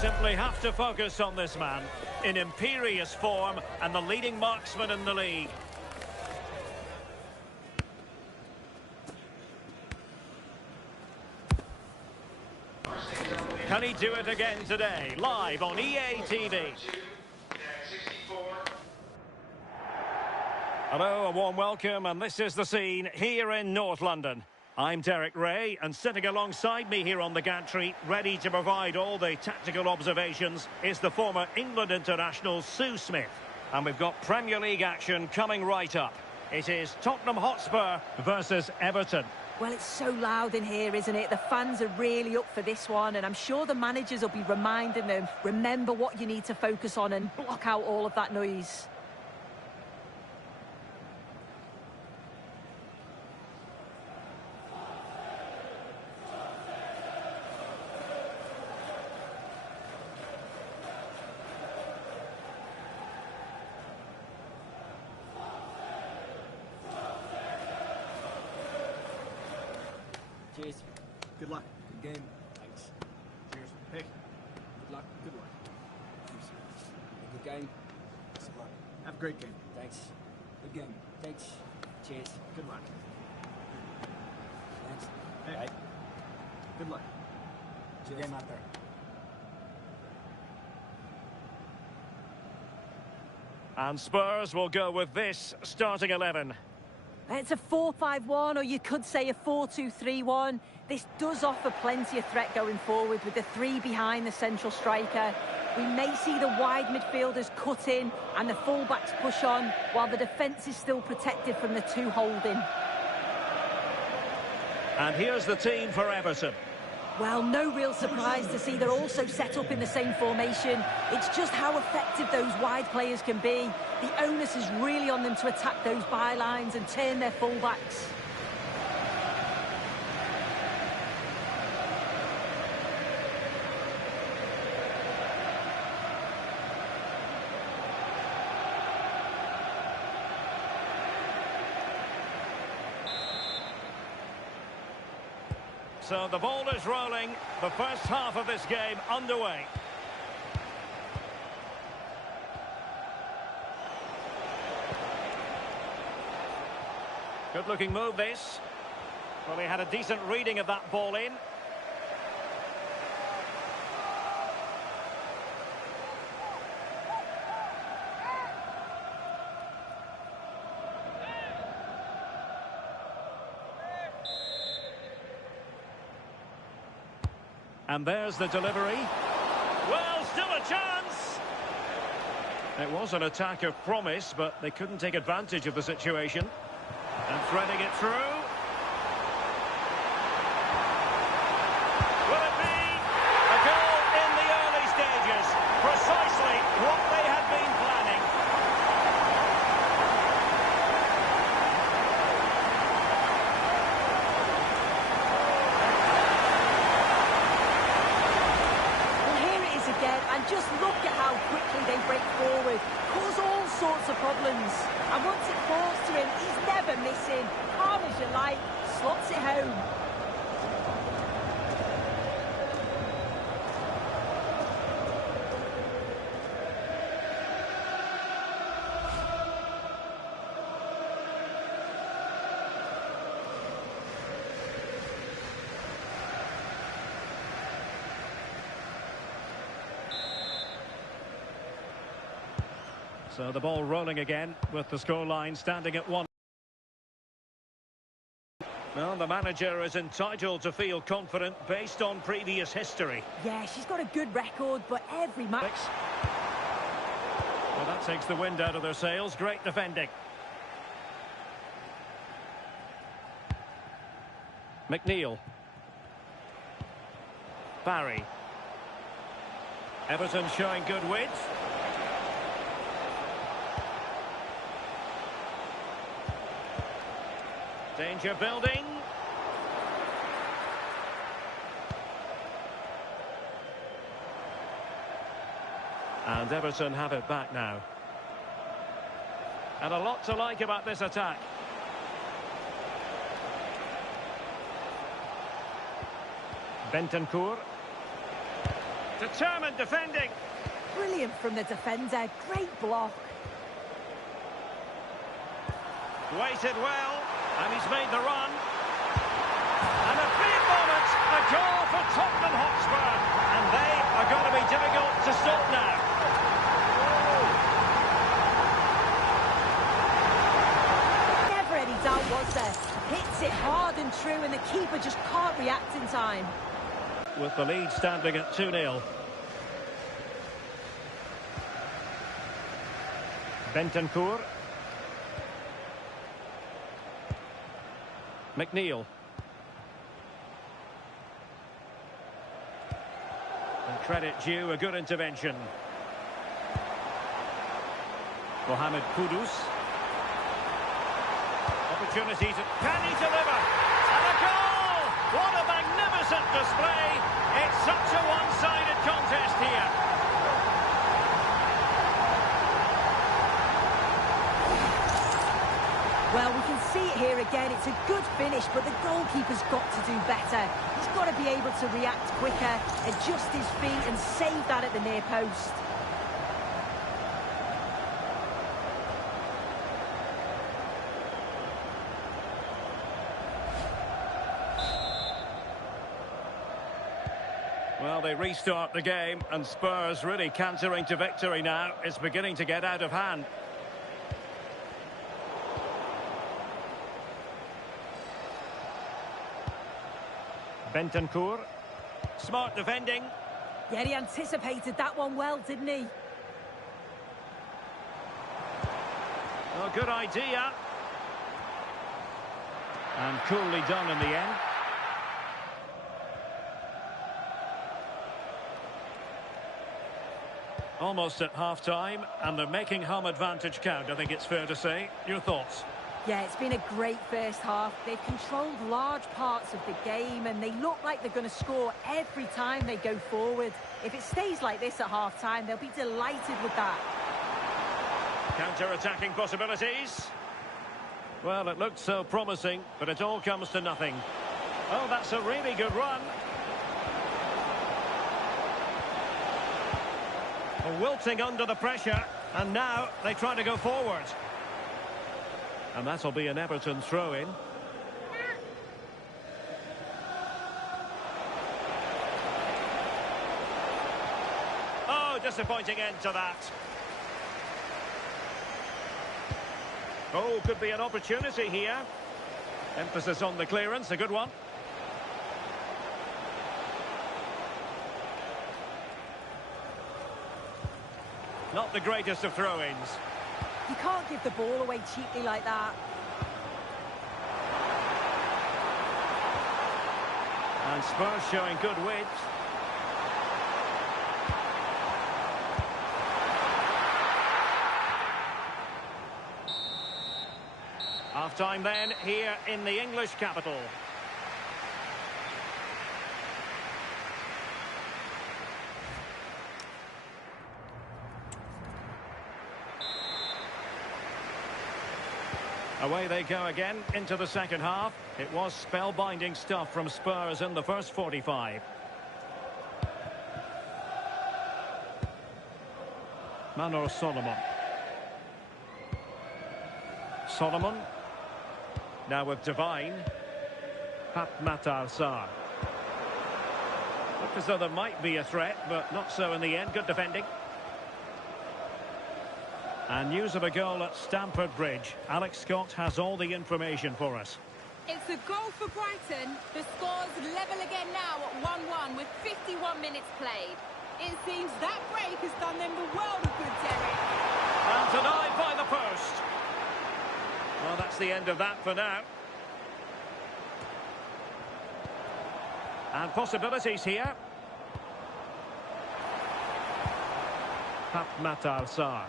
simply have to focus on this man. In imperious form and the leading marksman in the league. Can he do it again today? Live on EA TV. Hello, a warm welcome, and this is the scene here in North London. I'm Derek Ray, and sitting alongside me here on the gantry, ready to provide all the tactical observations, is the former England international Sue Smith. And we've got Premier League action coming right up. It is Tottenham Hotspur versus Everton. Well, it's so loud in here, isn't it? The fans are really up for this one, and I'm sure the managers will be reminding them, remember what you need to focus on and block out all of that noise. Cheers. Good luck. Good game. Thanks. Cheers. Hey. Good luck. Good luck. Thanks. Good game. Good luck. Have a great game. Thanks. Good game. Thanks. Cheers. Good luck. Thanks. Hey. Right. Good luck. Good game out there. And Spurs will go with this starting 11. It's a 4-5-1, or you could say a 4-2-3-1. This does offer plenty of threat going forward with the three behind the central striker. We may see the wide midfielders cut in and the fullbacks push on, while the defence is still protected from the two holding. And here's the team for Everton. Well, no real surprise to see they're also set up in the same formation. It's just how effective those wide players can be. The onus is really on them to attack those bylines and turn their fullbacks. So the ball is rolling. The first half of this game underway. Good looking move this. Well, he had a decent reading of that ball in. And there's the delivery. Well, still a chance! It was an attack of promise, but they couldn't take advantage of the situation. And threading it through. Will it be a goal in the early stages? Precisely what they had been planning. And just look at how quickly they break forward, cause all sorts of problems. And once it falls to him, he's never missing. Calm as you like, slots it home. So the ball rolling again with the scoreline standing at 1. Well, the manager is entitled to feel confident based on previous history. Yeah, she's got a good record, but every match... Well, that takes the wind out of their sails. Great defending. McNeil. Barry. Everton showing good width. Danger building. And Everton have it back now. And a lot to like about this attack. Bentancur. Determined defending. Brilliant from the defender. Great block. Waited well, and he's made the run. And a big moment, a goal for Tottenham Hotspur. And they are going to be difficult to stop now. Never any doubt, was there? Hits it hard and true, and the keeper just can't react in time. With the lead standing at 2-0. Bentancur. McNeil. And credit due, a good intervention. Mohamed Kudus. Opportunities, can he deliver? And a goal! What a magnificent display! It's such a one-sided contest here. Well, we can see it here again. It's a good finish, but the goalkeeper's got to do better. He's got to be able to react quicker, adjust his feet and save that at the near post. Well, they restart the game, and Spurs really cantering to victory now. It's beginning to get out of hand. Bentancur. Smart defending. Yeah, he anticipated that one well, didn't he? Oh, good idea. And coolly done in the end. Almost at half-time, and they're making home advantage count, I think it's fair to say. Your thoughts? Yeah, it's been a great first half. They've controlled large parts of the game, and they look like they're going to score every time they go forward. If it stays like this at half-time, they'll be delighted with that. Counter-attacking possibilities. Well, it looked so promising, but it all comes to nothing. Oh, that's a really good run. Wilting under the pressure, and now they try to go forward. And that'll be an Everton throw-in. Oh, disappointing end to that. Oh, could be an opportunity here. Emphasis on the clearance, a good one. Not the greatest of throw-ins. You can't give the ball away cheaply like that. And Spurs showing good width. Half-time then, here in the English capital. Away they go again into the second half. It was spellbinding stuff from Spurs in the first 45. Manor Solomon. Solomon. Now with Devine. Matar Sarr. Looked as though there might be a threat, but not so in the end. Good defending. And news of a goal at Stamford Bridge. Alex Scott has all the information for us. It's a goal for Brighton. The score's level again now at 1-1 with 51 minutes played. It seems that break has done them the world of good, Derek. And denied by the post. Well, that's the end of that for now. And possibilities here. Matar Sarr.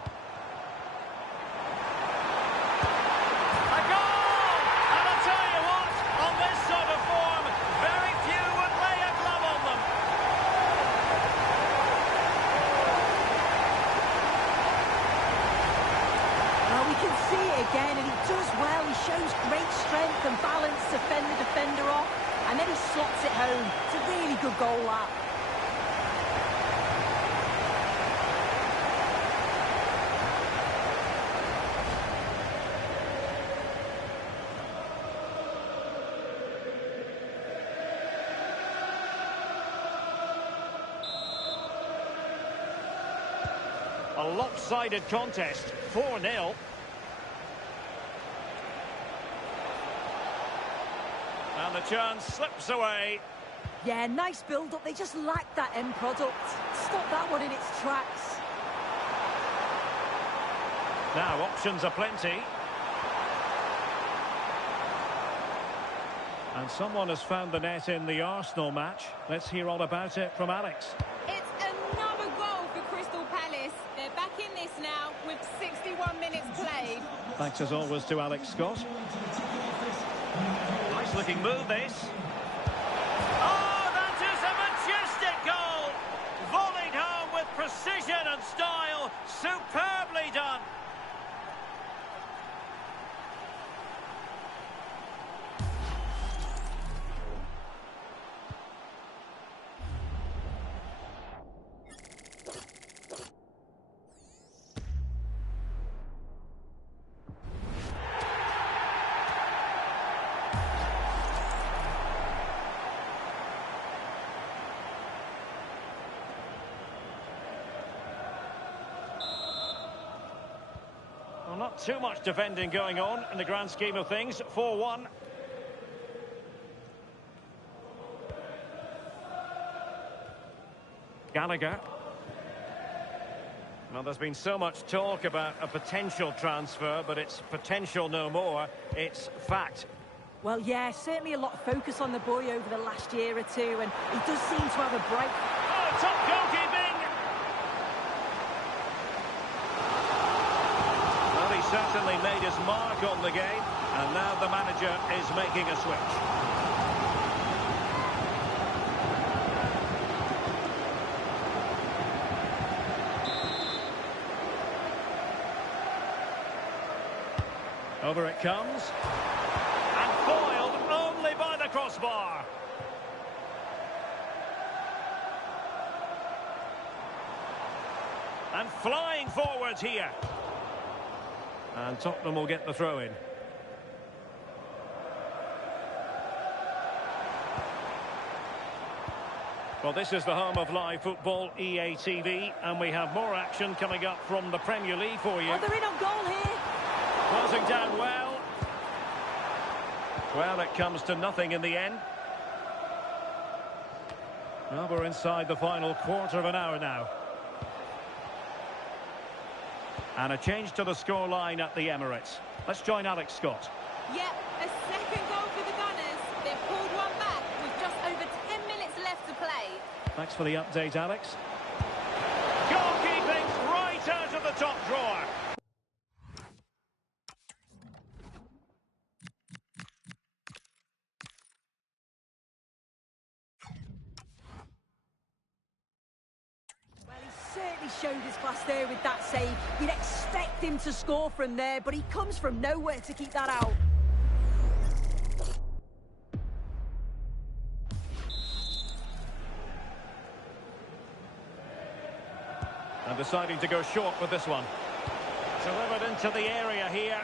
Again, and he does well. He shows great strength and balance to fend the defender off, and then he slots it home. It's a really good goal, that. A lopsided contest, 4-0. And the chance slips away. Yeah, nice build-up. They just lacked that end product. Stop that one in its tracks. Now, options are plenty. And someone has found the net in the Arsenal match. Let's hear all about it from Alex. It's another goal for Crystal Palace. They're back in this now with 61 minutes played. Thanks as always to Alex Scott. Nice looking move, this. Oh, that is a majestic goal! Volleyed home with precision and style. Superbly done. Well, not too much defending going on in the grand scheme of things. 4-1. Gallagher. Well, there's been so much talk about a potential transfer, but it's potential no more. It's fact. Well, yeah, certainly a lot of focus on the boy over the last year or two, and he does seem to have a bright... Oh, top goalkeeping! Well, he certainly made his mark on the game, and now the manager is making a switch. Over it comes. And foiled only by the crossbar. And flying forwards here. And Tottenham will get the throw in. Well, this is the home of live football, EA TV, and we have more action coming up from the Premier League for you. Oh, they're in on goal here. Closing down well. Well, it comes to nothing in the end. Well, we're inside the final quarter of an hour now. And a change to the scoreline at the Emirates. Let's join Alex Scott. Yep, a second goal for the Gunners. They've pulled one back with just over 10 minutes left to play. Thanks for the update, Alex. Goalkeeping right out of the top drawer. Certainly showed his class there with that save. You'd expect him to score from there, but he comes from nowhere to keep that out. And deciding to go short with this one. Delivered into the area here.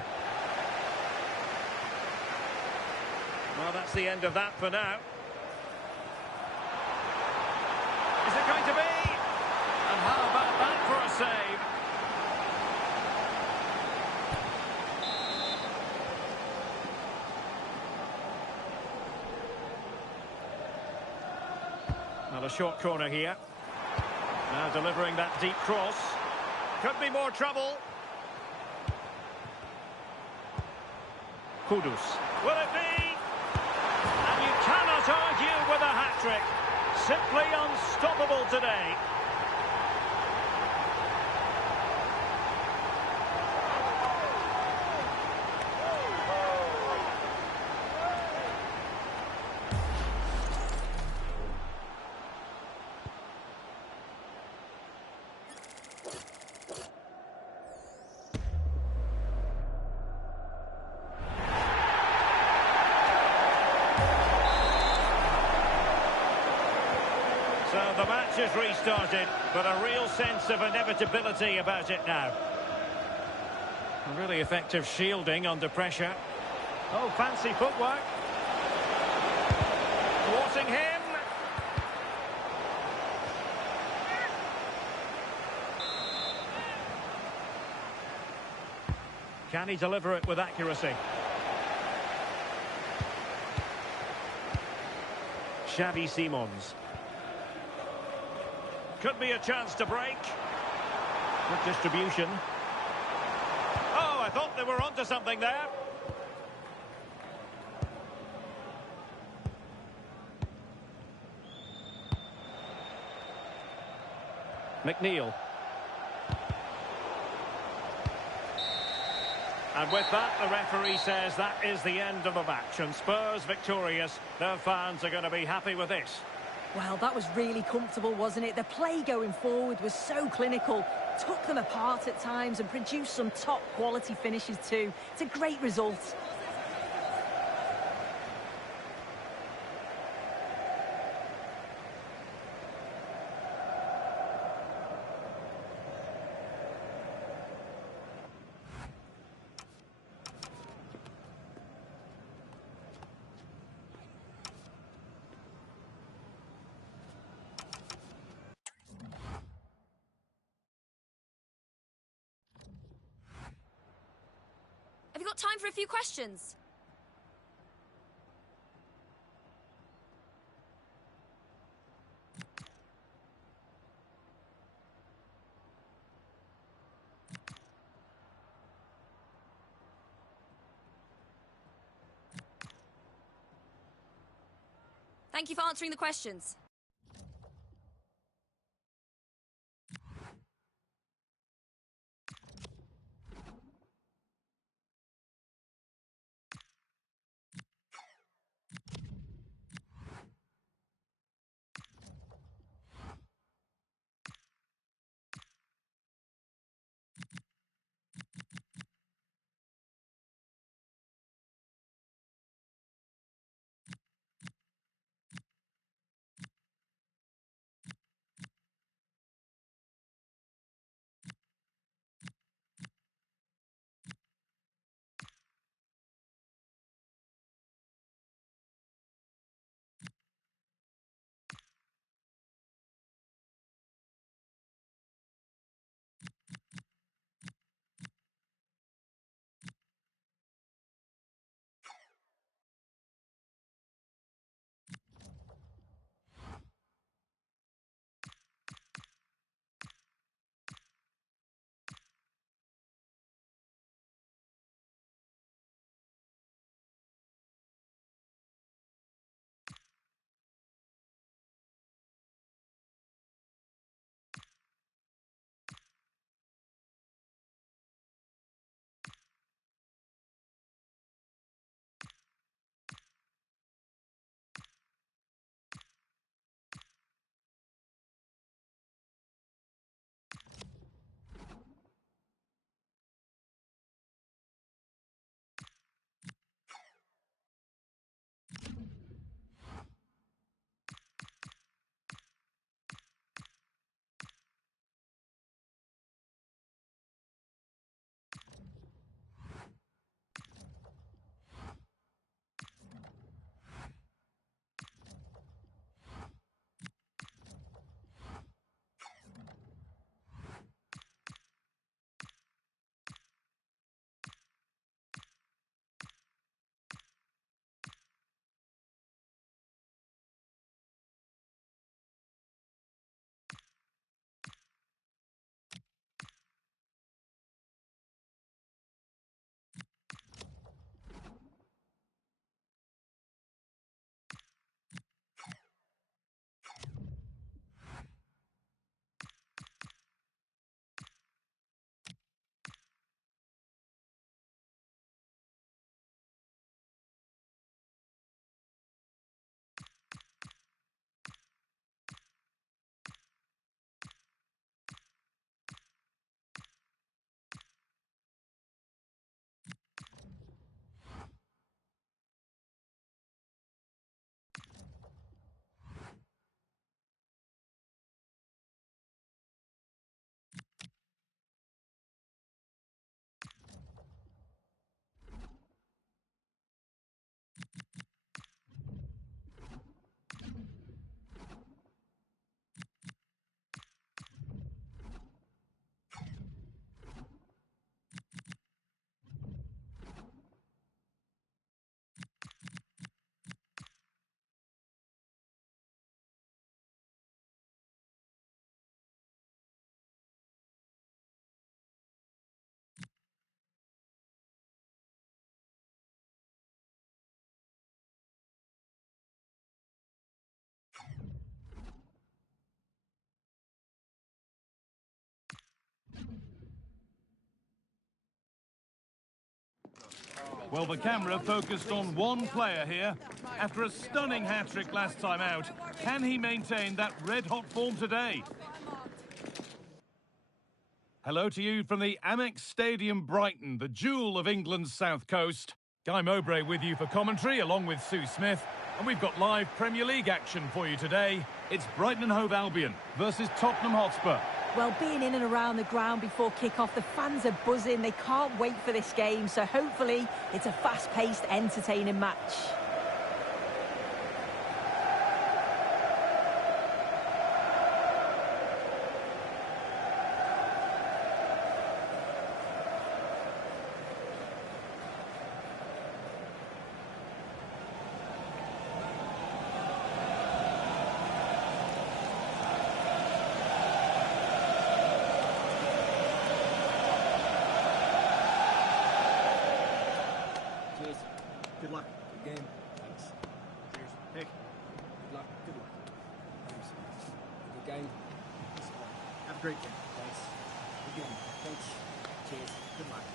Well, that's the end of that for now. Is it going to be? And how about that for a save? Well, a short corner here. Now delivering that deep cross. Could be more trouble. Kudus. Will it be? And you cannot argue with a hat-trick. Simply unstoppable today. So the match is restarted, but a real sense of inevitability about it now. A really effective shielding under pressure. Oh, fancy footwork. Thwarting him. Can he deliver it with accuracy? Xavi Simons. Could be a chance to break. Good distribution. Oh, I thought they were onto something there. McNeil. And with that, the referee says that is the end of the match. And Spurs victorious. Their fans are going to be happy with this. Well, that was really comfortable, wasn't it? The play going forward was so clinical, took them apart at times and produced some top-quality finishes too. It's a great result. Have you got time for a few questions? Thank you for answering the questions. Well, the camera focused on one player here. After a stunning hat-trick last time out, can he maintain that red-hot form today? Hello to you from the Amex Stadium, Brighton, the jewel of England's south coast. Guy Mowbray with you for commentary, along with Sue Smith. And we've got live Premier League action for you today. It's Brighton and Hove Albion versus Tottenham Hotspur. Well, being in and around the ground before kick-off, the fans are buzzing. They can't wait for this game. So hopefully it's a fast-paced, entertaining match. Cheers. Good luck. Good game. Thanks. Cheers. Pick. Good luck. Good luck. Thanks. Good game. Have a great game. Thanks. Good game. Thanks. Cheers. Good luck.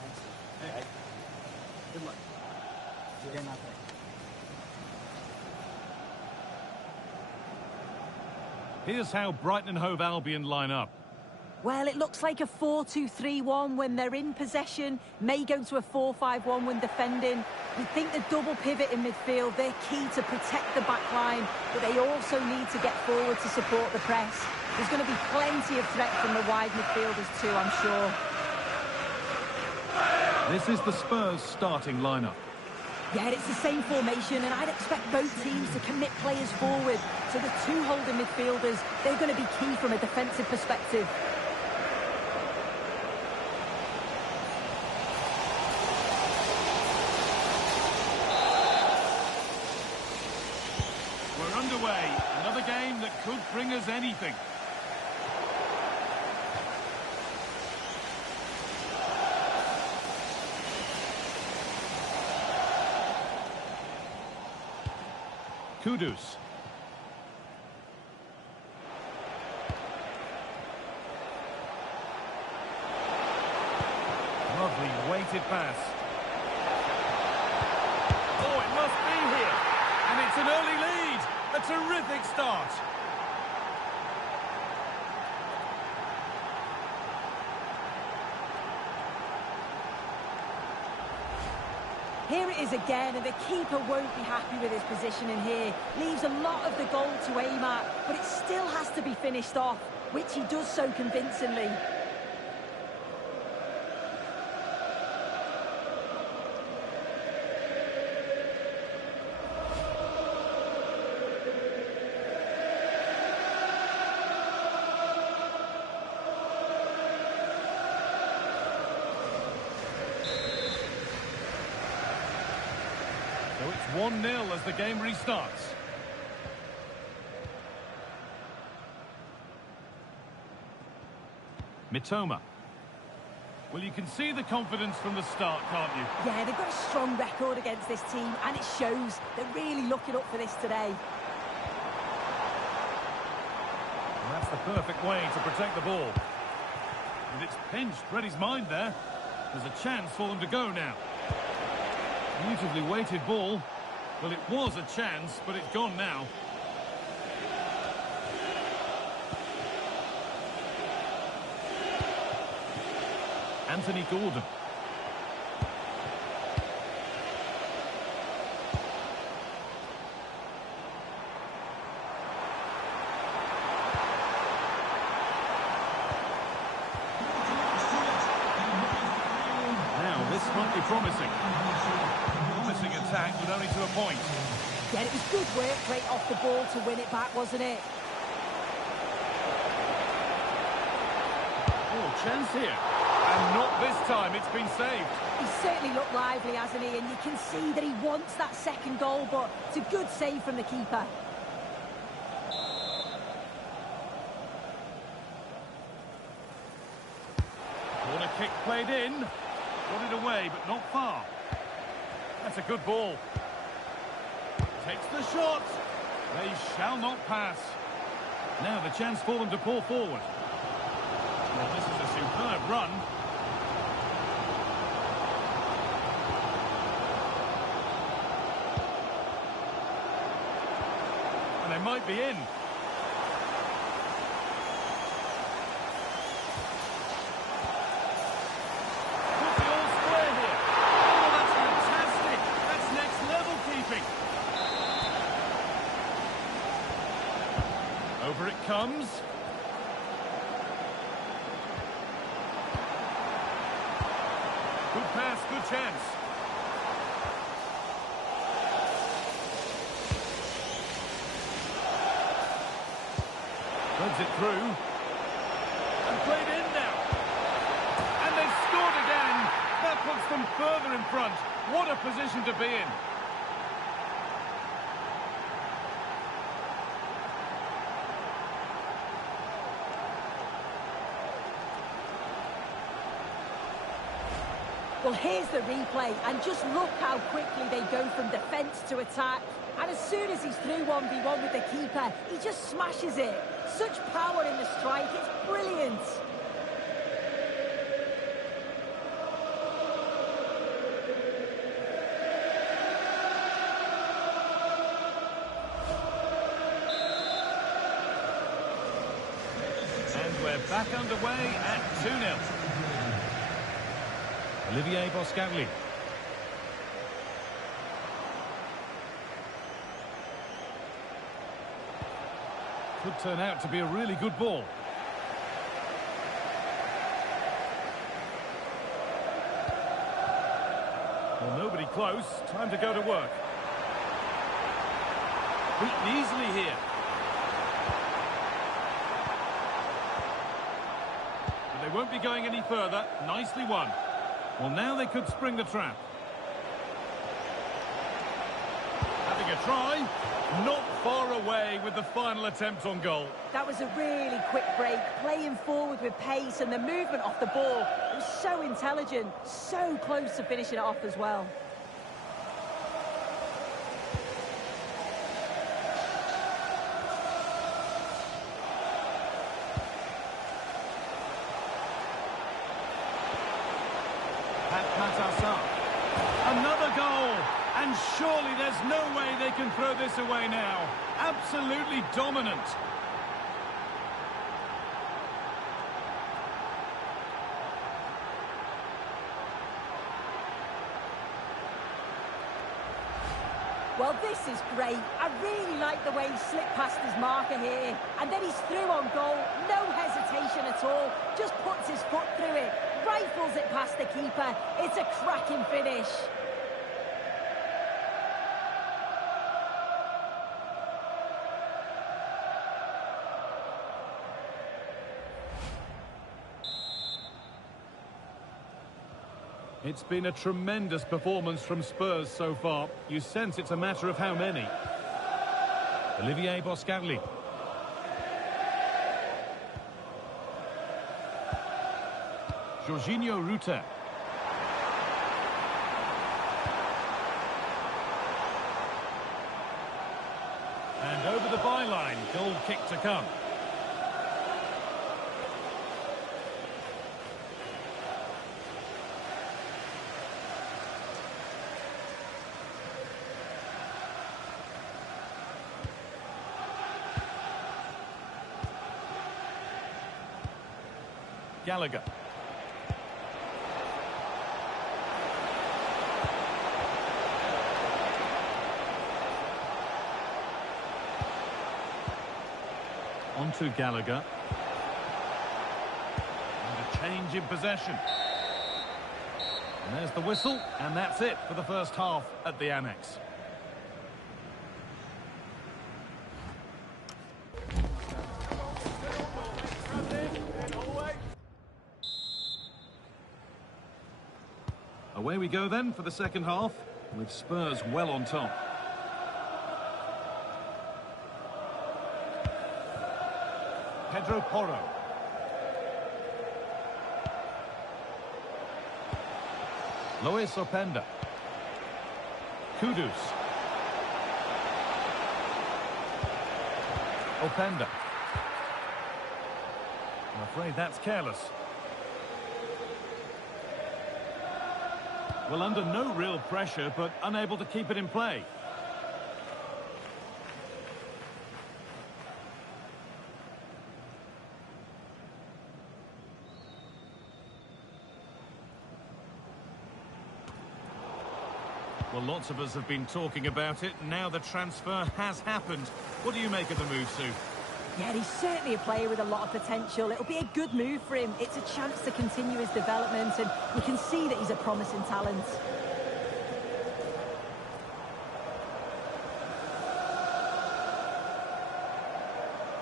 Thanks. Hey. Good luck. Good game out there. Here's how Brighton and Hove Albion line up. Well, it looks like a 4-2-3-1 when they're in possession, may go to a 4-5-1 when defending. We think the double pivot in midfield, they're key to protect the back line, but they also need to get forward to support the press. There's going to be plenty of threat from the wide midfielders too, I'm sure. This is the Spurs starting lineup. Yeah, it's the same formation, and I'd expect both teams to commit players forward. So the two holding midfielders, they're going to be key from a defensive perspective. We're underway. Another game that could bring us anything. Kudus. Lovely weighted pass. Oh, it must be here. And it's an early lead. A terrific start. Here it is again, and the keeper won't be happy with his positioning here. Leaves a lot of the goal to aim at, but it still has to be finished off, which he does so convincingly. So it's 1-0 as the game restarts. Mitoma. Well, you can see the confidence from the start, can't you? Yeah, they've got a strong record against this team, and it shows. They're really looking up for this today. And that's the perfect way to protect the ball. And it's pinched, read his mind there. There's a chance for them to go now. Beautifully weighted ball. Well, it was a chance, but it's gone now. Anthony Gordon. Now, this might be promising. Promising attack, but only to a point. Yeah, it was good work right off the ball to win it back, wasn't it? Oh, chance here. And not this time, it's been saved. He's certainly looked lively, hasn't he? And you can see that he wants that second goal, but it's a good save from the keeper. Corner kick played in. Got it away, but not far. That's a good ball. Takes the shot. They shall not pass. Now the chance for them to pull forward. Well, this is a superb run. they might be in. Could be all square here. Oh, that's fantastic. That's next level keeping. Over it comes. Good pass, good chance. Runs it through. And played in now. And they've scored again. That puts them further in front. What a position to be in. Well, here's the replay, and just look how quickly they go from defence to attack. And as soon as he's through 1v1 with the keeper, he just smashes it. Such power in the strike, it's brilliant. And we're back underway at 2-0. Olivier Boscagli. Could turn out to be a really good ball. Well, nobody close. Time to go to work. Beaten easily here. But they won't be going any further. Nicely won. Well, now they could spring the trap. Having a try. Not far away with the final attempt on goal. That was a really quick break, playing forward with pace, and the movement off the ball. It was so intelligent, so close to finishing it off as well. Another goal, and surely there's no way they can throw this away now. Absolutely dominant. Well, this is great. I really like the way he slipped past his marker here. And then he's through on goal. No hesitation at all. Just puts his foot through it. Rifles it past the keeper. It's a cracking finish. It's been a tremendous performance from Spurs so far. You sense it's a matter of how many. Olivier Boscagli. Jorginho Ruta. And over the byline, goal kick to come. Gallagher. On to Gallagher. And a change in possession. And there's the whistle, and that's it for the first half at the Amex. Away we go then for the second half, with Spurs well on top. Pedro Porro. Luis Openda. Kudus. Openda. I'm afraid that's careless. Well, under no real pressure, but unable to keep it in play. Well, lots of us have been talking about it. Now the transfer has happened. What do you make of the move, Sue? Yeah, he's certainly a player with a lot of potential. It'll be a good move for him. It's a chance to continue his development, and you can see that he's a promising talent.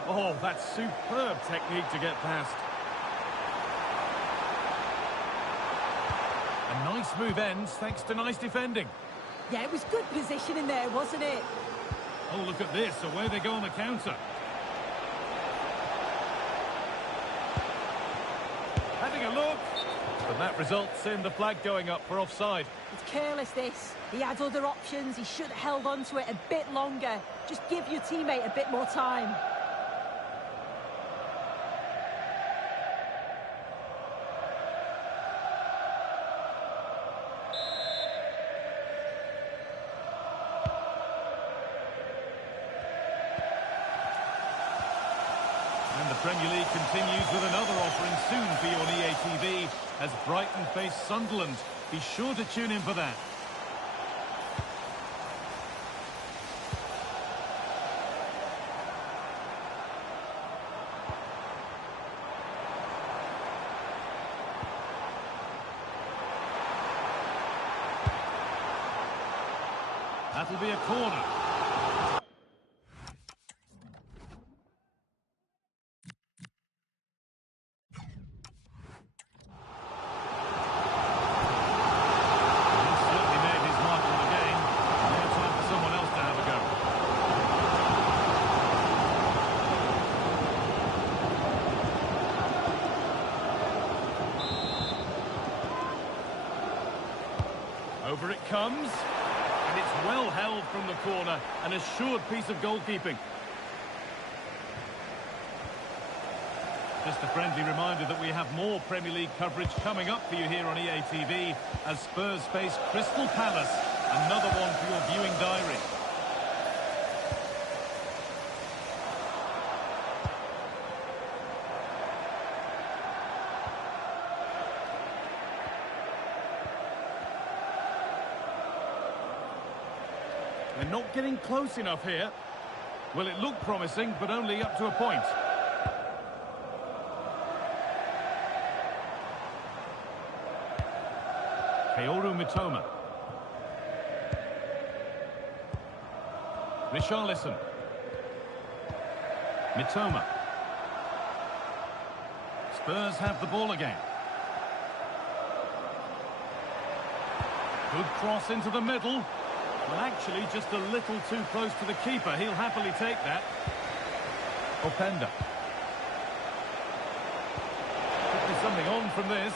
Oh, that's superb technique to get past. A nice move ends thanks to nice defending. Yeah, it was good positioning there, wasn't it? Oh, look at this. Away they go on the counter. Having a look. But that results in the flag going up for offside. It's careless, this. He had other options. He should have held on to it a bit longer. Just give your teammate a bit more time. And the Premier League continues with another offering soon for you on EA TV as Brighton face Sunderland. Be sure to tune in for that. That'll be a corner. Over it comes, and it's well held from the corner, an assured piece of goalkeeping. Just a friendly reminder that we have more Premier League coverage coming up for you here on EA TV as Spurs face Crystal Palace, another one for your viewing diary. They're not getting close enough here. Well, it looked promising, but only up to a point. Kaoru Mitoma. Richarlison. Mitoma. Spurs have the ball again. Good cross into the middle. Well, actually, just a little too close to the keeper. He'll happily take that. Openda. Could be something on from this.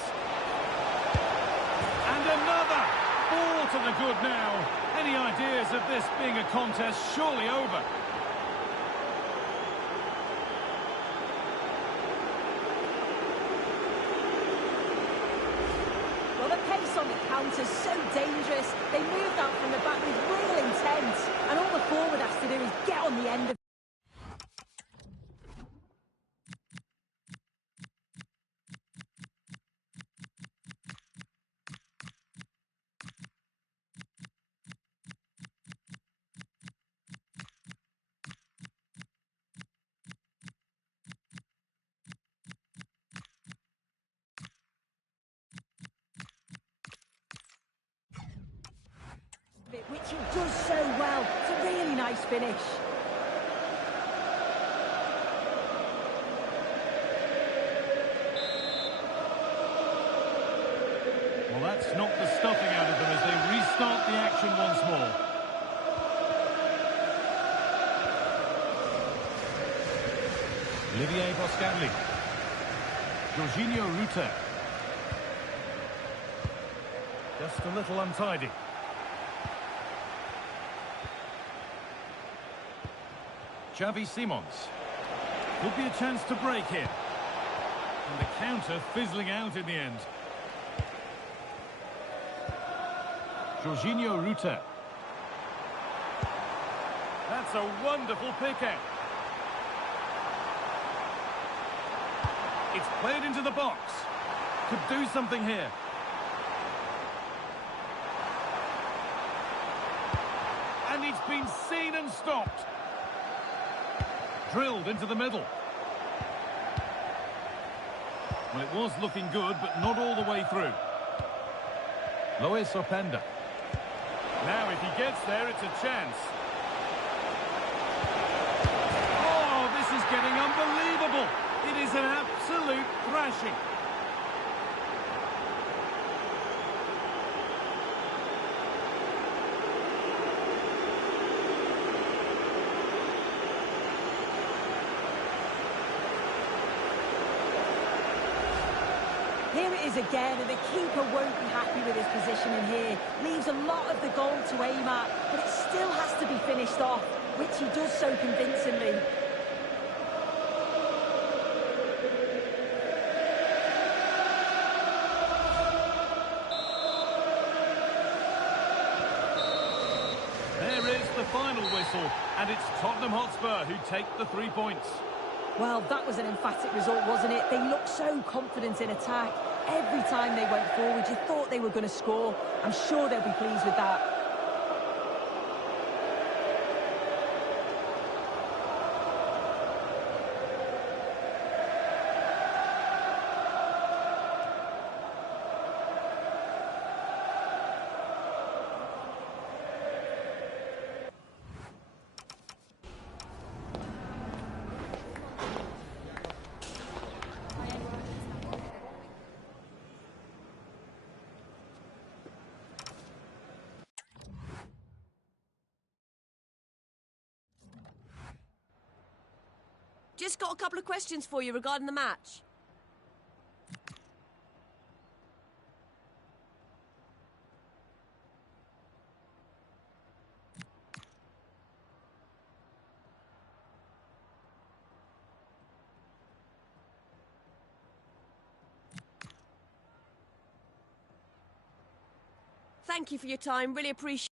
And another! Ball to the good now. Any ideas of this being a contest surely over? Well, the pace on the counter's so dangerous. They moved out from the back with real intent. And all the forward has to do is get on the end of it, which he does so well. It's a really nice finish. Well, that's knocked the stuffing out of them as they restart the action once more. Olivier Boscanli. Jorginho Rutter. Just a little untidy. Xavi Simons. Could be a chance to break here. And the counter fizzling out in the end. Jorginho Rutter. That's a wonderful pick-out. It's played into the box. Could do something here. It's been seen and stopped. Drilled into the middle. Well, it was looking good, but not all the way through. Luis Openda. Now, if he gets there, it's a chance. Oh, this is getting unbelievable. It is an absolute thrashing. Here it is again, and the keeper won't be happy with his positioning here. Leaves a lot of the goal to aim at, but it still has to be finished off, which he does so convincingly. There is the final whistle, and it's Tottenham Hotspur who take the 3 points. Well, that was an emphatic result, wasn't it? They looked so confident in attack. Every time they went forward, you thought they were going to score. I'm sure they'll be pleased with that. Just got a couple of questions for you regarding the match. Thank you for your time. Really appreciate it.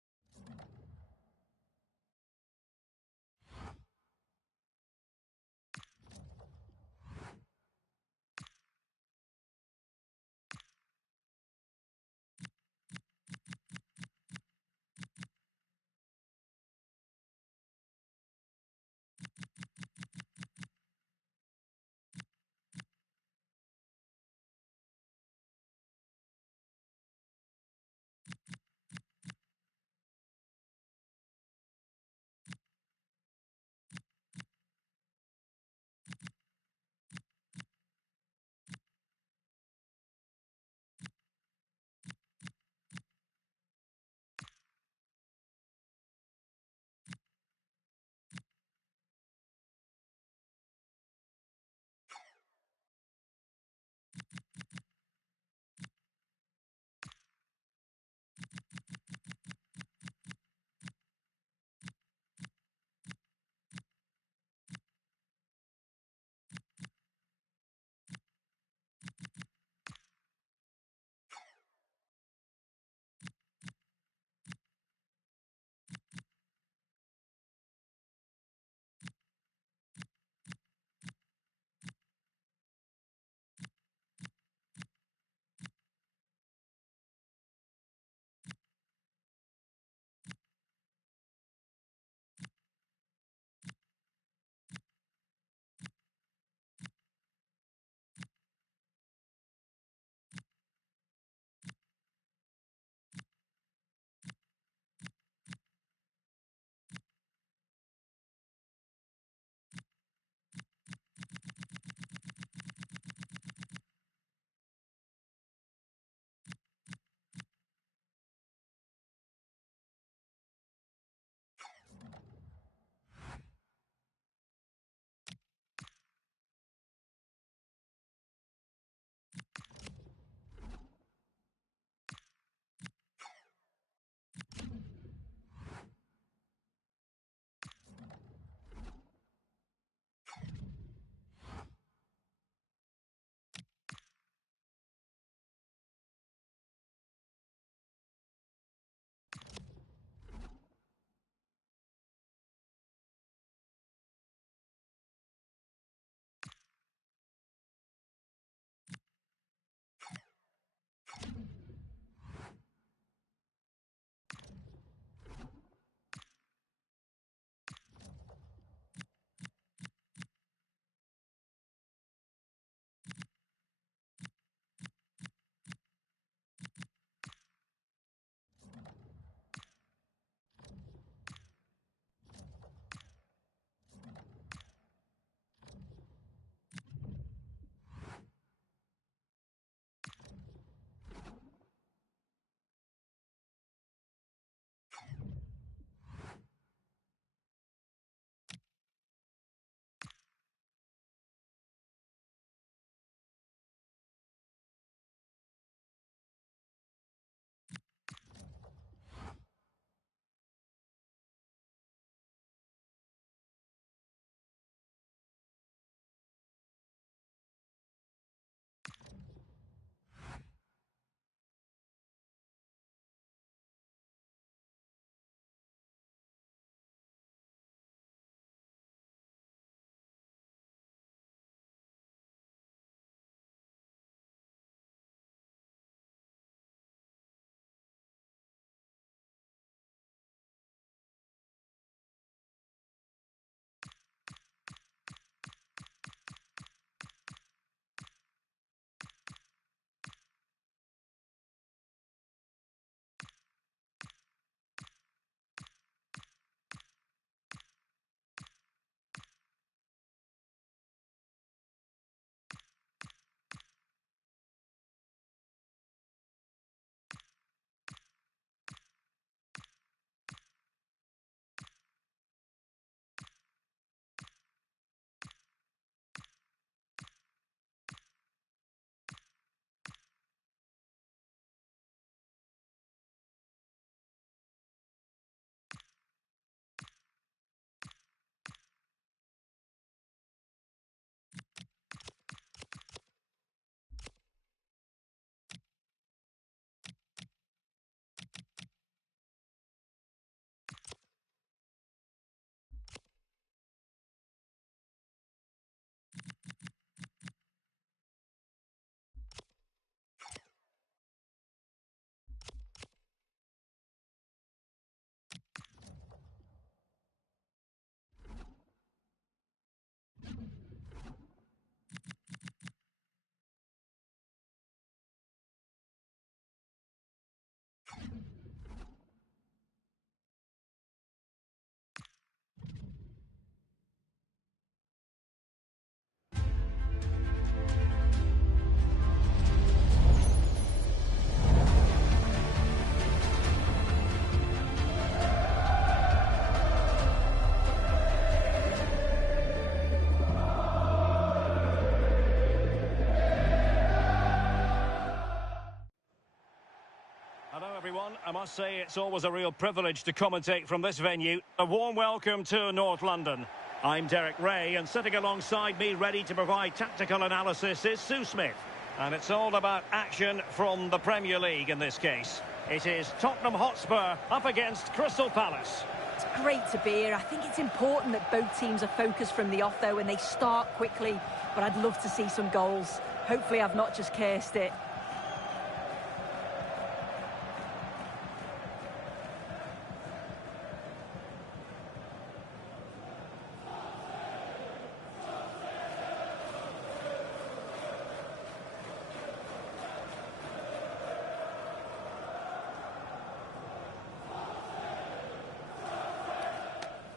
Hello everyone, I must say it's always a real privilege to commentate from this venue. A warm welcome to North London. I'm Derek Ray, and sitting alongside me ready to provide tactical analysis is Sue Smith. And it's all about action from the Premier League in this case. It is Tottenham Hotspur up against Crystal Palace. It's great to be here. I think it's important that both teams are focused from the off though and they start quickly, but I'd love to see some goals. Hopefully I've not just cursed it.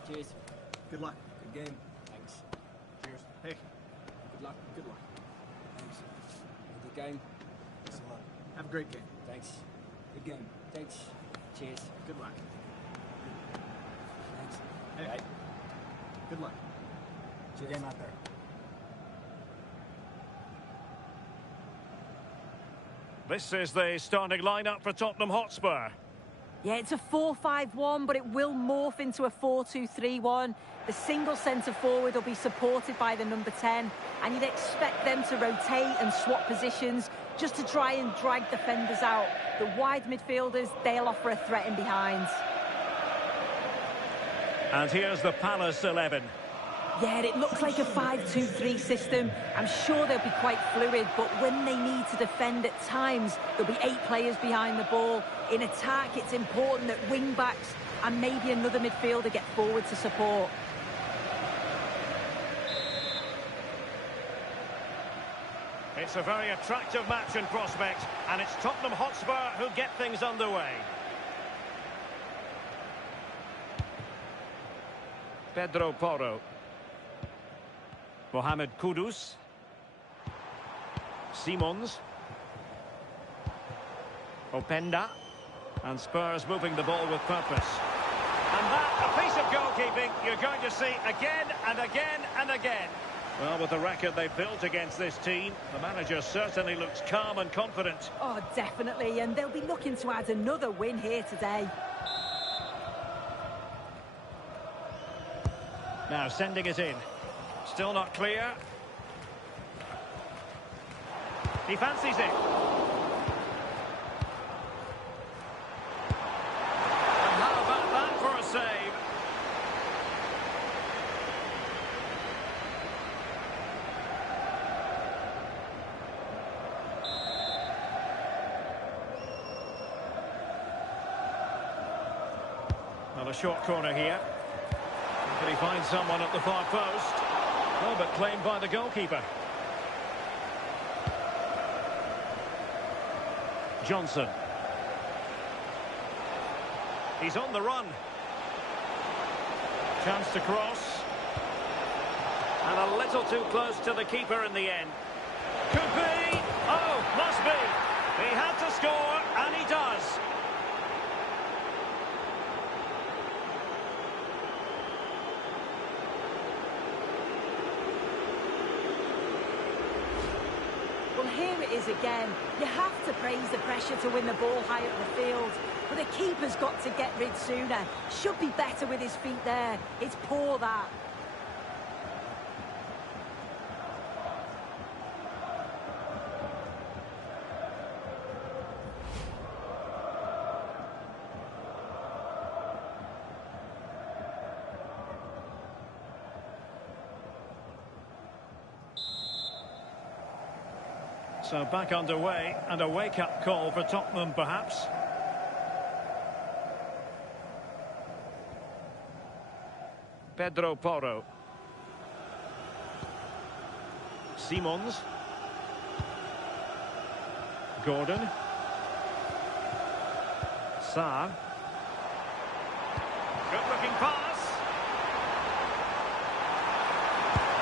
Cheers. Good luck. Good game. Thanks. Cheers. Hey. Good luck. Good luck. Thanks. Good game. Good luck. Have a great game. Thanks. Good game. Thanks. Cheers. Good luck. Thanks. Hey. Right. Good luck. Good game out there. This is the starting lineup for Tottenham Hotspur. Yeah, it's a 4-5-1, but it will morph into a 4-2-3-1. The single centre-forward will be supported by the number 10, and you'd expect them to rotate and swap positions just to try and drag defenders out. The wide midfielders, they'll offer a threat in behind. And here's the Palace 11. Yeah, it looks like a 5-2-3 system. I'm sure they'll be quite fluid, but when they need to defend at times, there'll be 8 players behind the ball. In attack, it's important that wing-backs and maybe another midfielder get forward to support. It's a very attractive match in prospect, and it's Tottenham Hotspur who get things underway. Pedro Porro. Mohamed Kudus. Simons. Openda. And Spurs moving the ball with purpose. And that, a piece of goalkeeping you're going to see again and again and again. Well, with the record they've built against this team, the manager certainly looks calm and confident. Oh, definitely, and they'll be looking to add another win here today. Now sending it in. Still not clear. He fancies it. And how about that for a save? Well, a short corner here. Can he find someone at the far post? Oh, but claimed by the goalkeeper. Johnson. He's on the run. Chance to cross. And a little too close to the keeper in the end. Could be. Oh, must be. He had to score, and he does. Well, here it is again. You have to praise the pressure to win the ball high up the field. But the keeper's got to get rid sooner. Should be better with his feet there. It's poor, that. So back underway, and a wake-up call for Tottenham, perhaps. Pedro Porro. Simons. Gordon. Sarr. Good-looking pass.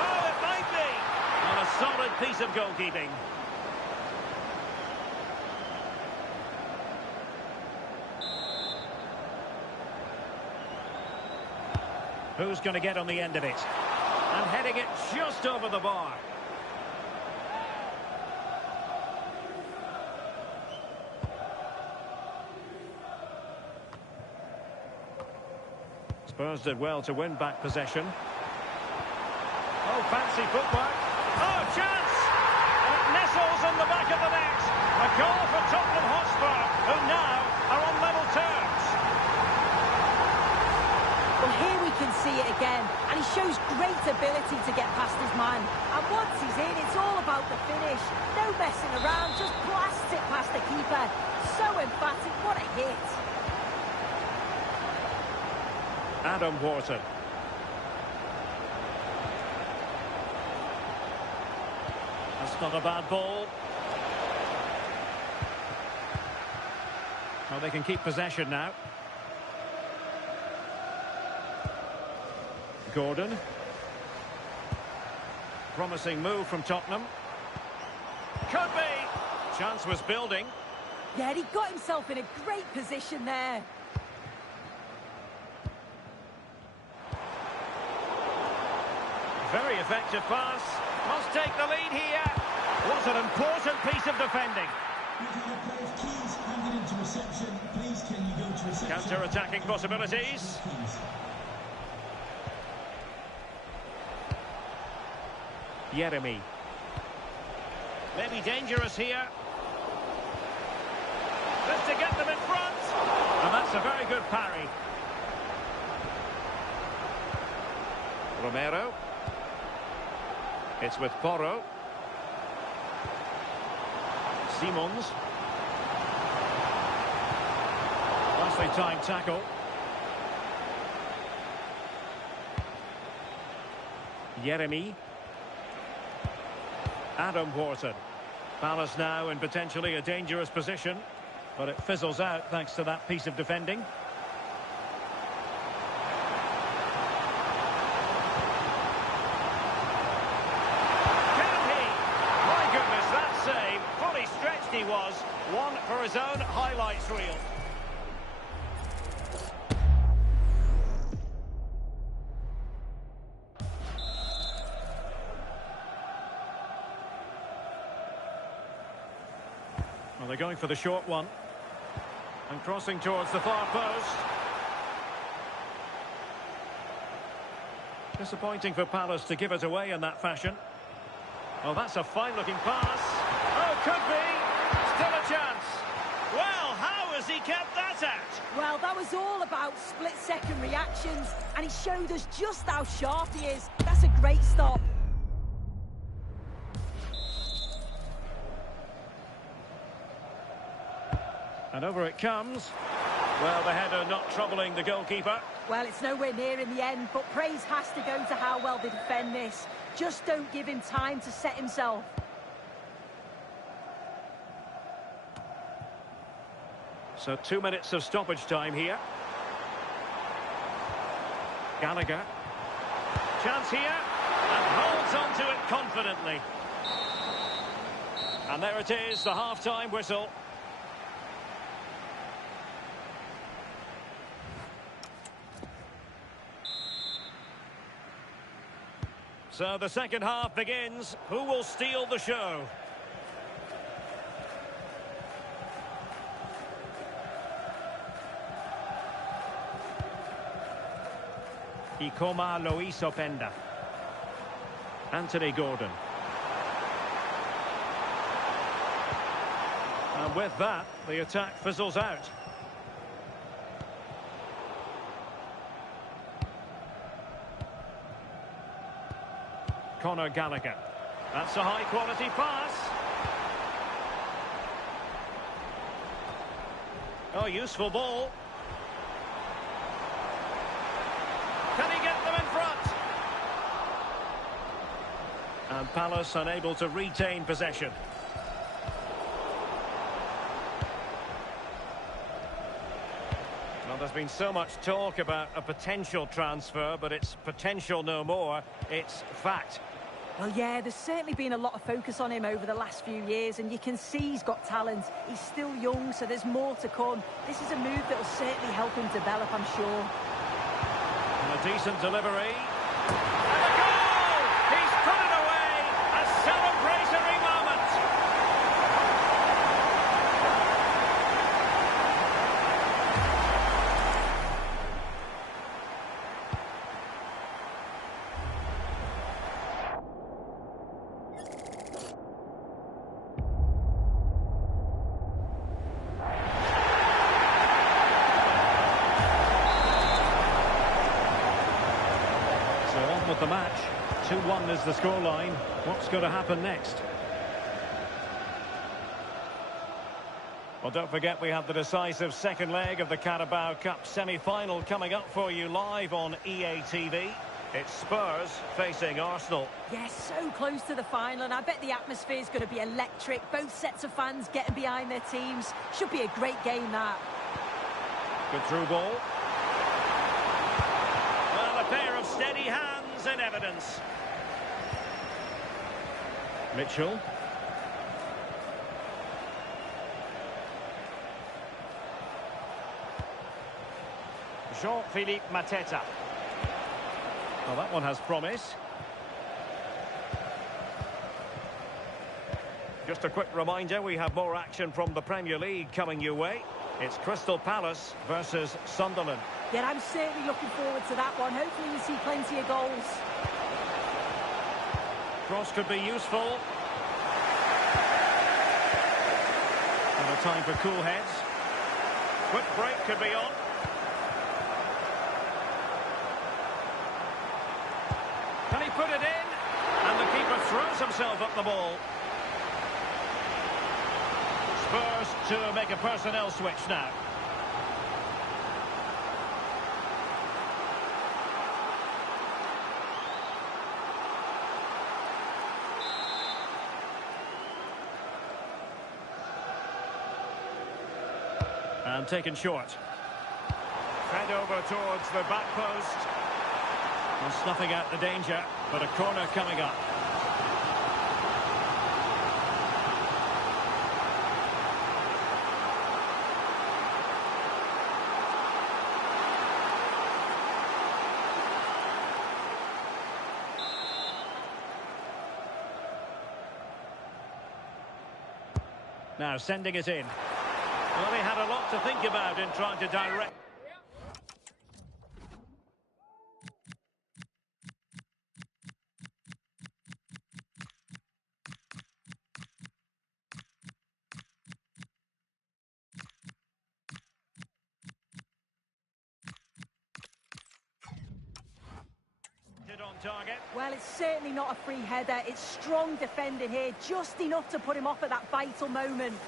Oh, it might be! And a solid piece of goalkeeping. Who's going to get on the end of it? And heading it just over the bar. Spurs did well to win back possession. Oh, fancy footwork. Oh, chance! And it nestles in the back of the net. A goal for Tottenham Hotspur, who now are on level terms. Well, here we can see it again, and he shows great ability to get past his man. And once he's in, it's all about the finish. No messing around, just blasts it past the keeper. So emphatic, what a hit. Adam Wharton. That's not a bad ball. Well, they can keep possession now. Gordon. Promising move from Tottenham. Could be. Chance was building. Yeah, he got himself in a great position there. Very effective pass. Must take the lead here. What an important piece of defending. Counter-attacking possibilities. Yeremy. Maybe dangerous here. Just to get them in front. And that's a very good parry. Romero. It's with Porro. Simons. Nicely timed tackle. Yeremy. Adam Wharton. Palace now in potentially a dangerous position, but it fizzles out thanks to that piece of defending. He was one for his own highlights reel. Well, they're going for the short one and crossing towards the far post. Disappointing for Palace to give it away in that fashion. Oh, that's a fine-looking pass. Oh, could be. Still a chance. Well, how has he kept that out? Well, that was all about split-second reactions, and he showed us just how sharp he is. That's a great stop. And over it comes. Well, the header not troubling the goalkeeper. Well, it's nowhere near in the end, but praise has to go to how well they defend this. Just don't give him time to set himself. So 2 minutes of stoppage time here. Gallagher. Chance here. And holds on to it confidently. And there it is, the half-time whistle. So the second half begins. Who will steal the show? Ikoma Lois Openda. Anthony Gordon. And with that, the attack fizzles out. Conor Gallagher. That's a high-quality pass. Oh, useful ball. Can he get them in front? And Palace unable to retain possession. Well, there's been so much talk about a potential transfer, but it's potential no more. It's fact. Well, yeah, there's certainly been a lot of focus on him over the last few years, and you can see he's got talent. He's still young, so there's more to come. This is a move that will certainly help him develop, I'm sure. And a decent delivery. And a goal! He's put it away! A celebratory moment! of the match. 2-1 is the scoreline. What's going to happen next? Well, don't forget we have the decisive second leg of the Carabao Cup semi-final coming up for you live on EA TV. It's Spurs facing Arsenal. Yes, so close to the final, and I bet the atmosphere is going to be electric. Both sets of fans getting behind their teams. Should be a great game, that. Good through ball. Well, a pair of steady hands in evidence. Mitchell. Jean-Philippe Mateta. Well, that one has promise. Just a quick reminder, we have more action from the Premier League coming your way. It's Crystal Palace versus Sunderland. Yeah, I'm certainly looking forward to that one. Hopefully we see plenty of goals. Cross could be useful. And a time for cool heads. Quick break could be on. Can he put it in? And the keeper throws himself at the ball. Spurs to make a personnel switch now. And taken short. Fed over towards the back post. And snuffing out the danger, but a corner coming up. Now sending it in. Well, he had a lot to think about in trying to direct. On target. Well, it's certainly not a free header. It's strong defending here, just enough to put him off at that vital moment.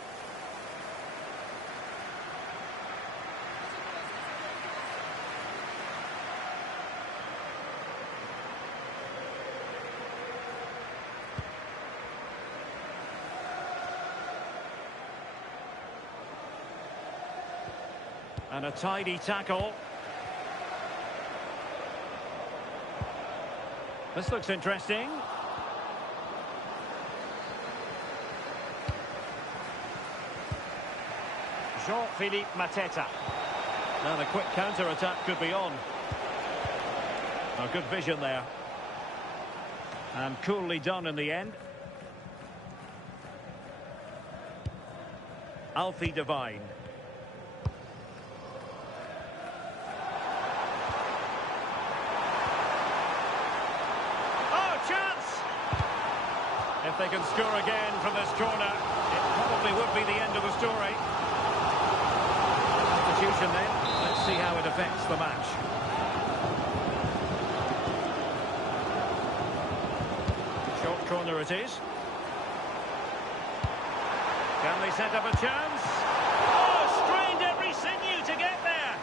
And a tidy tackle. This looks interesting. Jean-Philippe Mateta. Now the quick counter-attack could be on. Oh, good vision there. And coolly done in the end. Alfie Devine. If they can score again from this corner, it probably would be the end of the story. Substitution then. Let's see how it affects the match. Short corner it is. Can they set up a chance? Oh, strained every sinew to get there.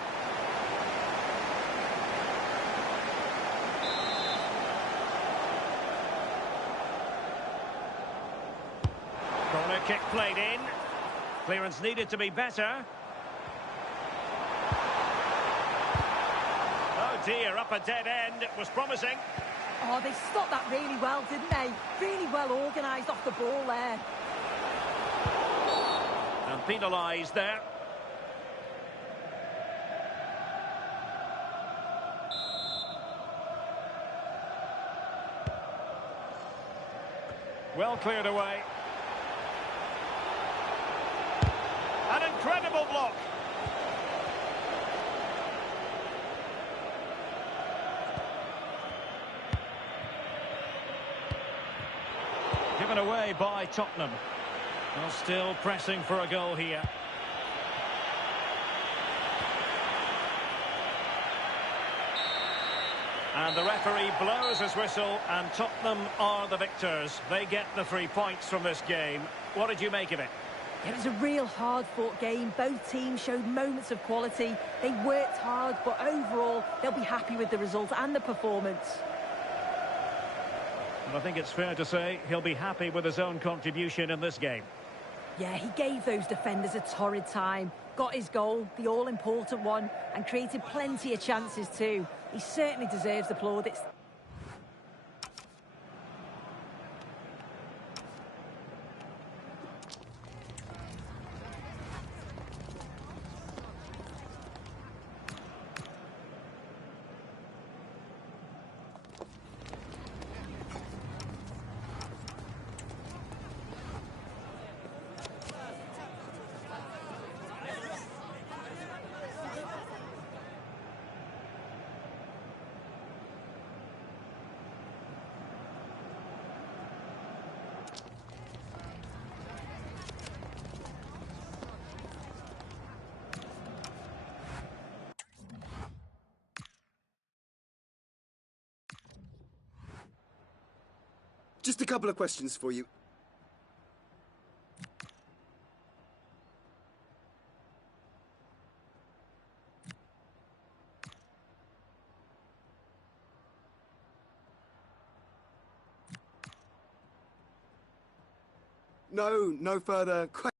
Corner kick played in. Clearance needed to be better. Oh dear, up a dead end. It was promising. Oh, they stopped that really well, didn't they? Really well organised off the ball there. And penalised there. Well cleared away. An incredible block. Given away by Tottenham. Well, still pressing for a goal here. And the referee blows his whistle, and Tottenham are the victors. They get the 3 points from this game. What did you make of it? It was a real hard-fought game. Both teams showed moments of quality. They worked hard, but overall, they'll be happy with the result and the performance. And I think it's fair to say he'll be happy with his own contribution in this game. Yeah, he gave those defenders a torrid time, got his goal, the all-important one, and created plenty of chances too. He certainly deserves the plaudits. Just a couple of questions for you. No further questions.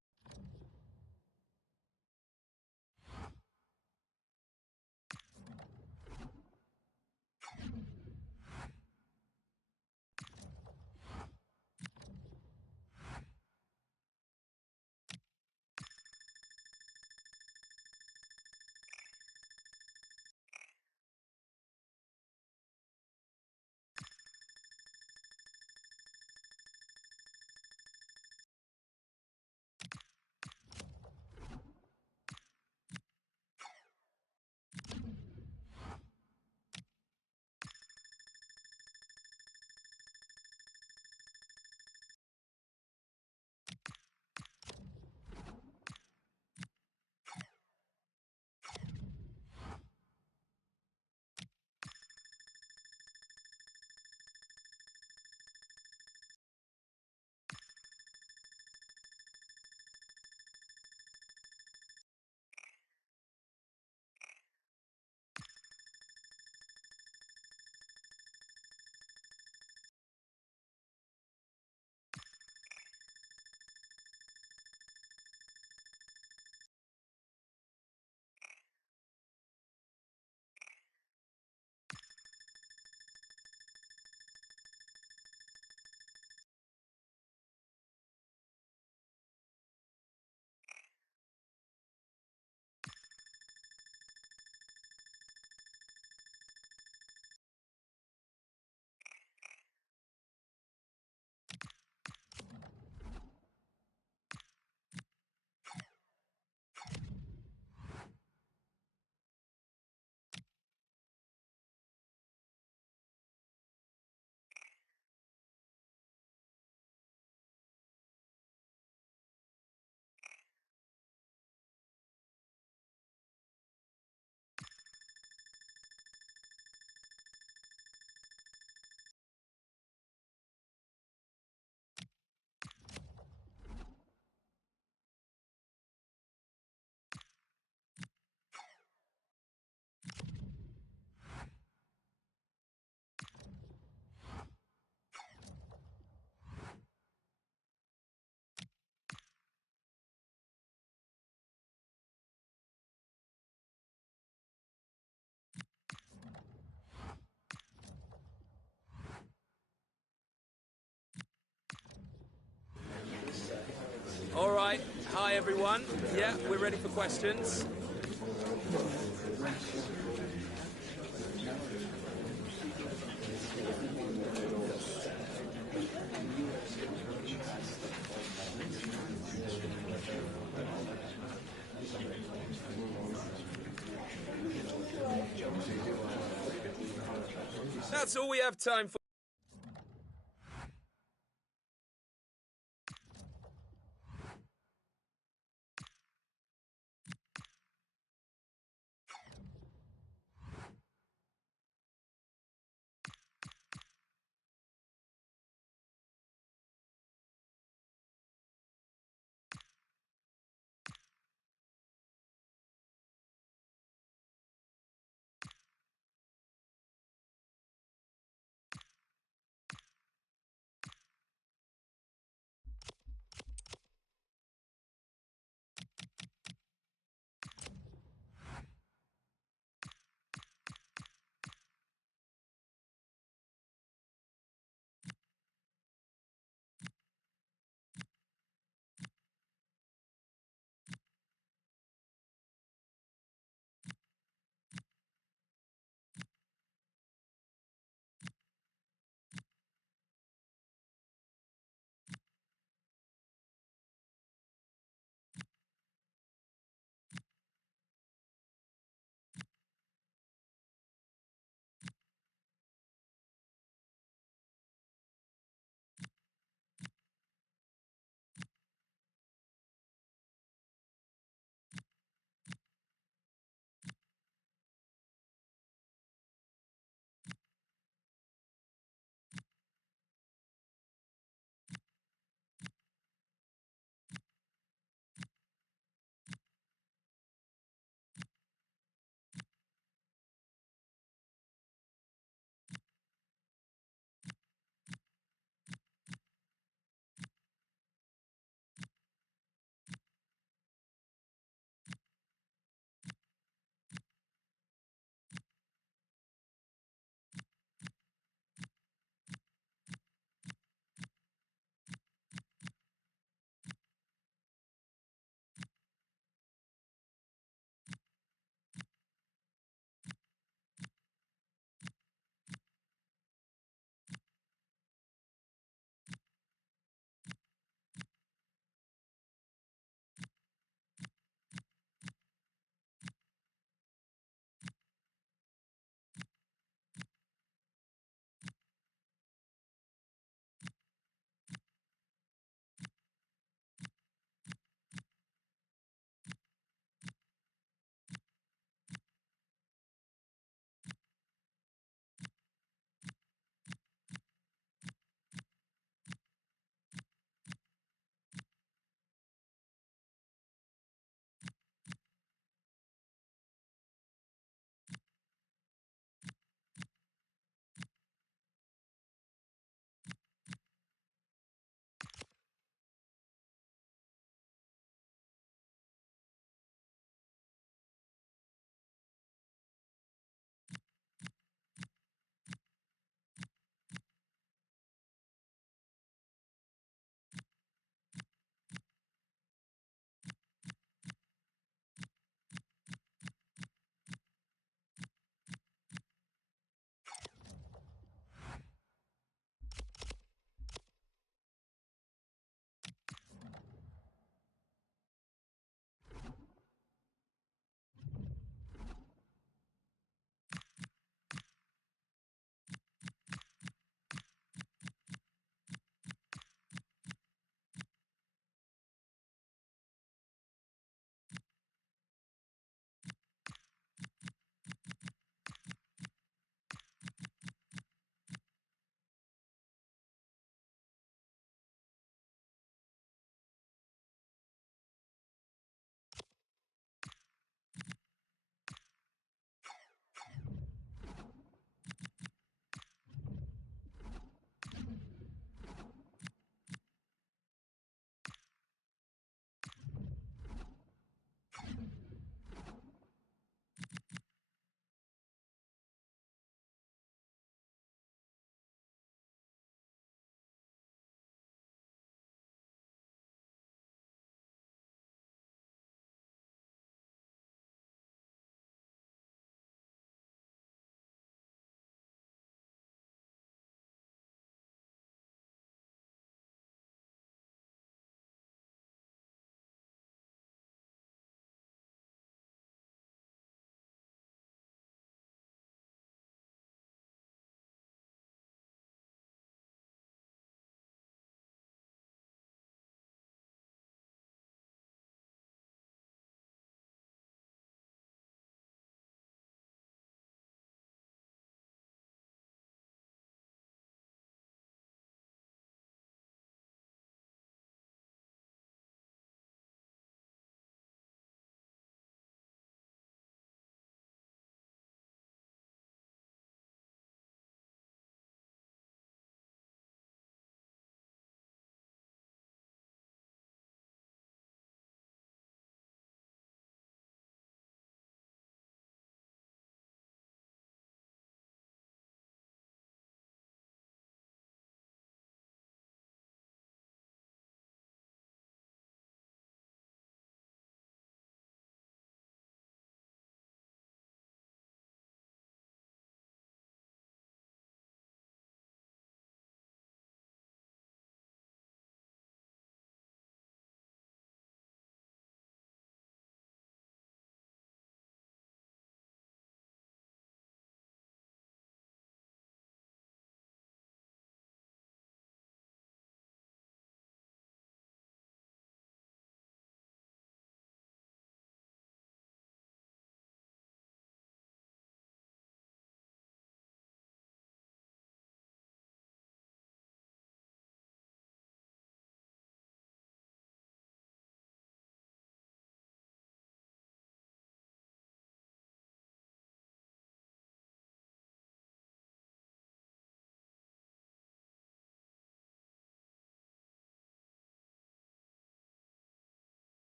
All right. Hi, everyone. Yeah, we're ready for questions. That's all we have time for.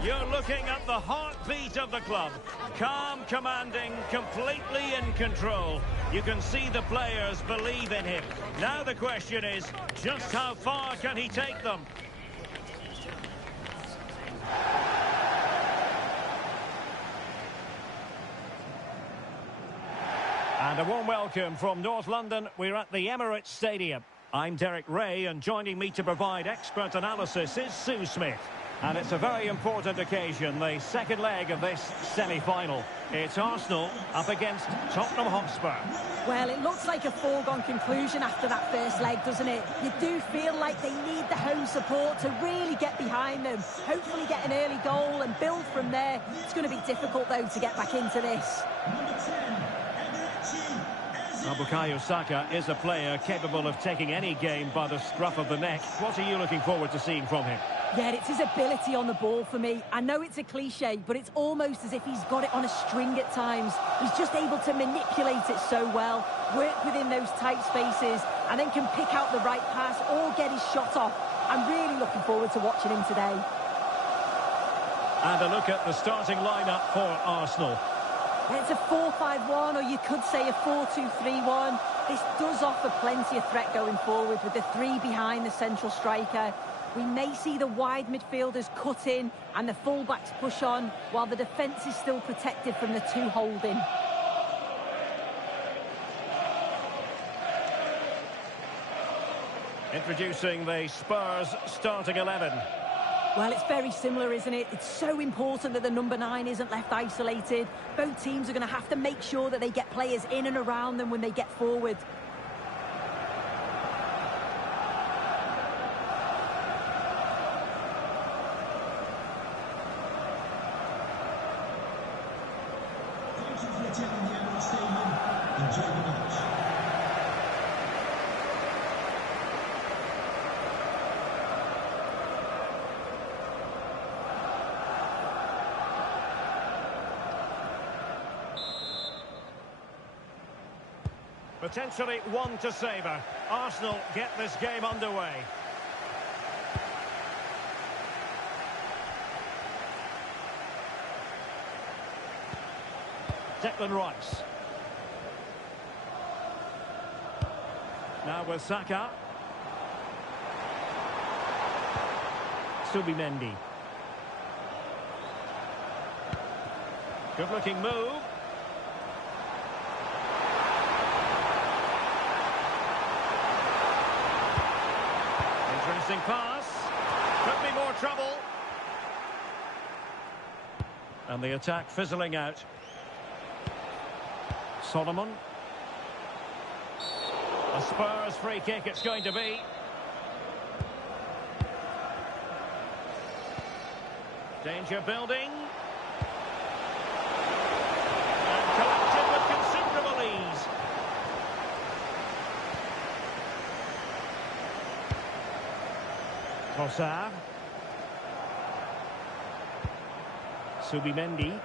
You're looking at the heartbeat of the club. Calm, commanding, completely in control. You can see the players believe in him. Now the question is, just how far can he take them? And a warm welcome from North London. We're at the Emirates Stadium. I'm Derek Ray, and joining me to provide expert analysis is Sue Smith. And it's a very important occasion, the second leg of this semi-final. It's Arsenal up against Tottenham Hotspur. Well, it looks like a foregone conclusion after that first leg, doesn't it? You do feel like they need the home support to really get behind them. Hopefully get an early goal and build from there. It's going to be difficult, though, to get back into this. Bukayo Saka is a player capable of taking any game by the scruff of the neck. What are you looking forward to seeing from him? Yeah, it's his ability on the ball for me. I know it's a cliche, but it's almost as if he's got it on a string at times. He's just able to manipulate it so well, work within those tight spaces, and then can pick out the right pass or get his shot off. I'm really looking forward to watching him today. And a look at the starting lineup for Arsenal. It's a 4-5-1, or you could say a 4-2-3-1. This does offer plenty of threat going forward with the three behind the central striker. We may see the wide midfielders cut in and the fullbacks push on, while the defence is still protected from the two holding. Introducing the Spurs starting 11. Well, it's very similar, isn't it? It's so important that the number 9 isn't left isolated. Both teams are going to have to make sure that they get players in and around them when they get forward. Thank you for attending the Emirates Stadium. Enjoy the match. Potentially one to savour. Arsenal get this game underway. Declan Rice. Now with Saka. Subimendi. Good looking move. Interesting pass. Could be more trouble. And the attack fizzling out. Solomon. A Spurs free kick it's going to be. Danger building. And collected with considerable ease. Trossard. Subimendi.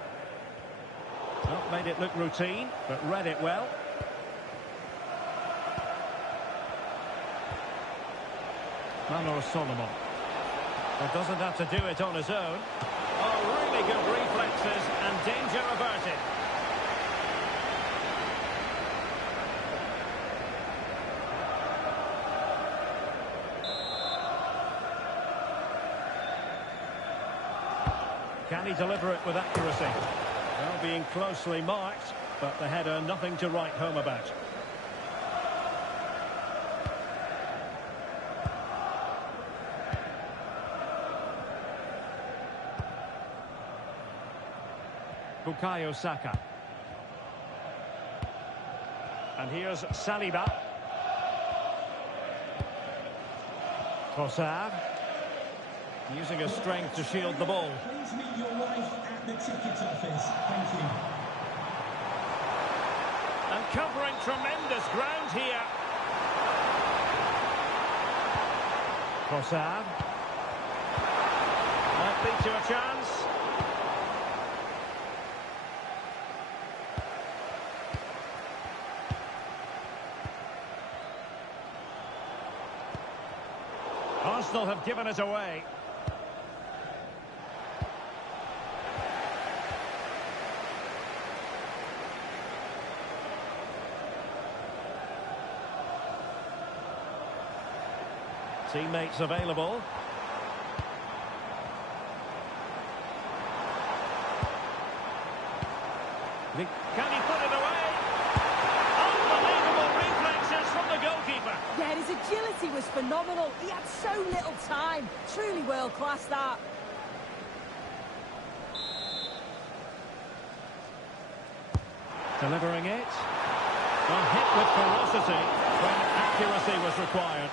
Not made it look routine, but read it well. Manor Solomon. But doesn't have to do it on his own. Oh, really good reflexes and danger averted. Can he deliver it with accuracy? Well, being closely marked, but the header nothing to write home about. Bukayo Saka. And here's Saliba. Trossard. Using his strength to shield the ball. Please meet your wife at the ticket office. Thank you. And covering tremendous ground here. Trossard. Might lead to a chance. Arsenal have given it away. Teammates available. Can he put it away? Unbelievable reflexes from the goalkeeper. Yeah, his agility was phenomenal. He had so little time. Truly world-class, that. Delivering it. A hit with ferocity when accuracy was required.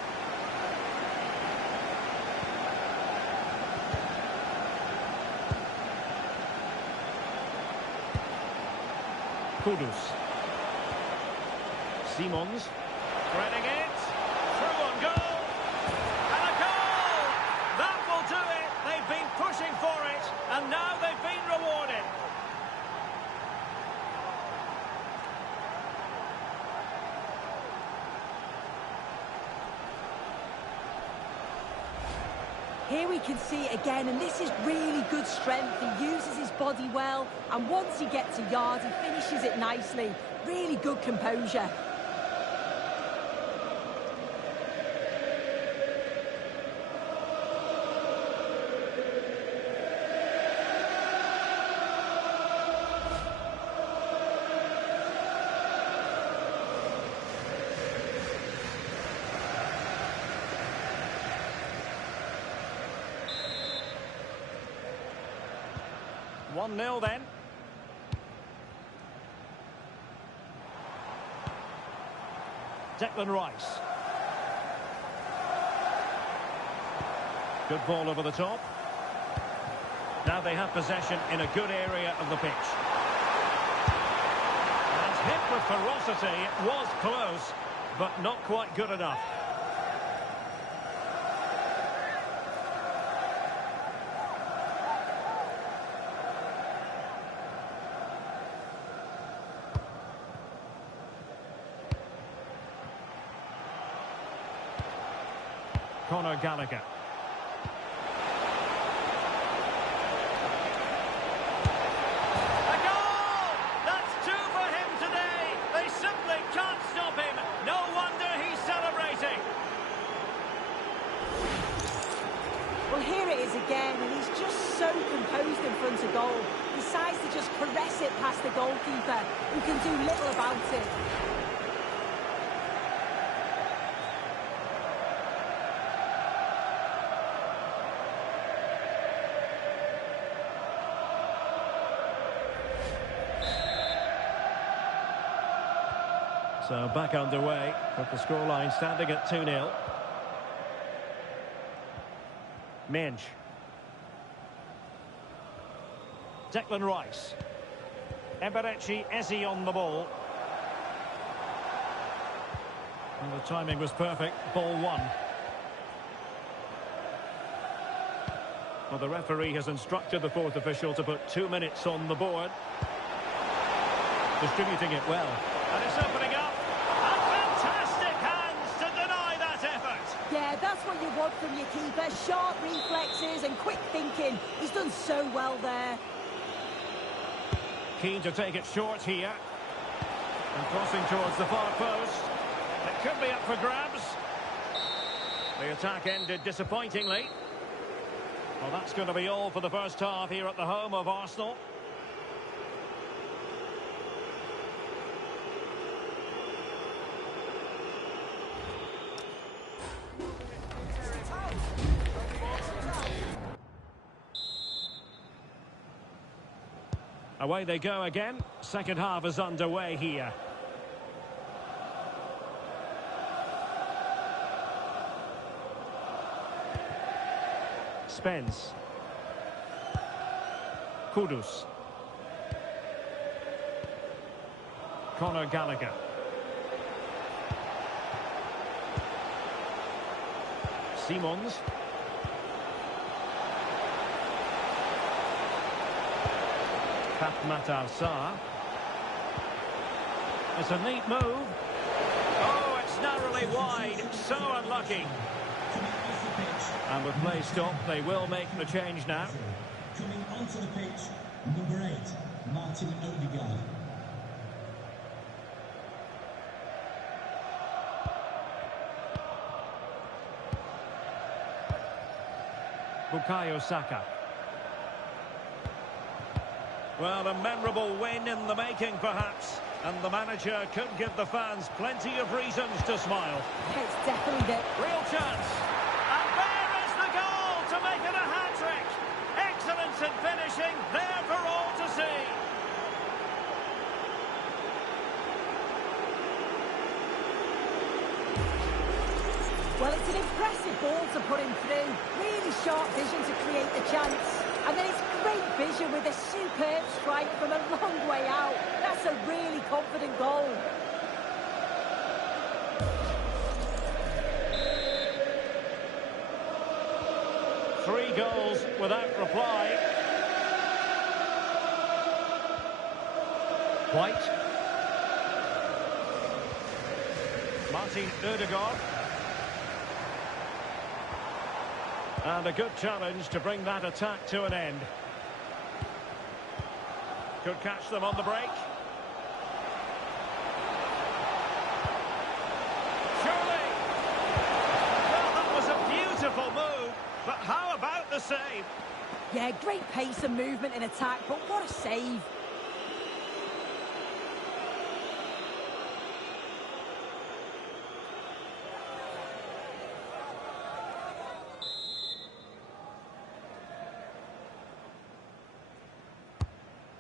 Kudus. Simons. Threading it. Through on goal. And a goal! That will do it. They've been pushing for it. And now they've been rewarded. Here we can see it again, and this is really good strength. He uses his body well, and once he gets a yard, he finishes it nicely. Really good composure. One 0 then. Declan Rice. Good ball over the top. Now they have possession in a good area of the pitch. And hit with ferocity. It was close, but not quite good enough. Conor Gallagher. A goal! That's two for him today. They simply can't stop him. No wonder he's celebrating. Well, here it is again, and he's just so composed in front of goal. Decides to just caress it past the goalkeeper, who can do little about it. So back underway, with the scoreline standing at 2-0. Minge. Declan Rice. Eberechi Eze on the ball. And the timing was perfect. Ball one. Well, the referee has instructed the fourth official to put 2 minutes on the board. Distributing it well. And it's opening up. And fantastic hands to deny that effort. Yeah, that's what you want from your keeper. Sharp reflexes and quick thinking. He's done so well there. Keen to take it short here. And crossing towards the far post. It could be up for grabs. The attack ended disappointingly. Well, that's going to be all for the first half here at the home of Arsenal. Away they go again. Second half is underway here. Spence. Kudus. Conor Gallagher. Simons. Matar Sarr. It's a neat move. Oh, it's narrowly wide. So unlucky. And with play stopped, they will make the change now. Coming onto the pitch, number 8, Martin Odegaard. Bukayo Saka. Well, a memorable win in the making, perhaps. And the manager could give the fans plenty of reasons to smile. It's definitely the... Real chance. And there is the goal to make it a hat-trick. Excellence in finishing, there for all to see. Well, it's an impressive ball to put him through. Really sharp vision to create the chance. And then it's great vision with a superb strike from a long way out. That's a really confident goal. Three goals without reply. White. Martin Ødegaard. And a good challenge to bring that attack to an end. Could catch them on the break. Surely! Well, that was a beautiful move, but how about the save? Yeah, great pace and movement in attack, but what a save.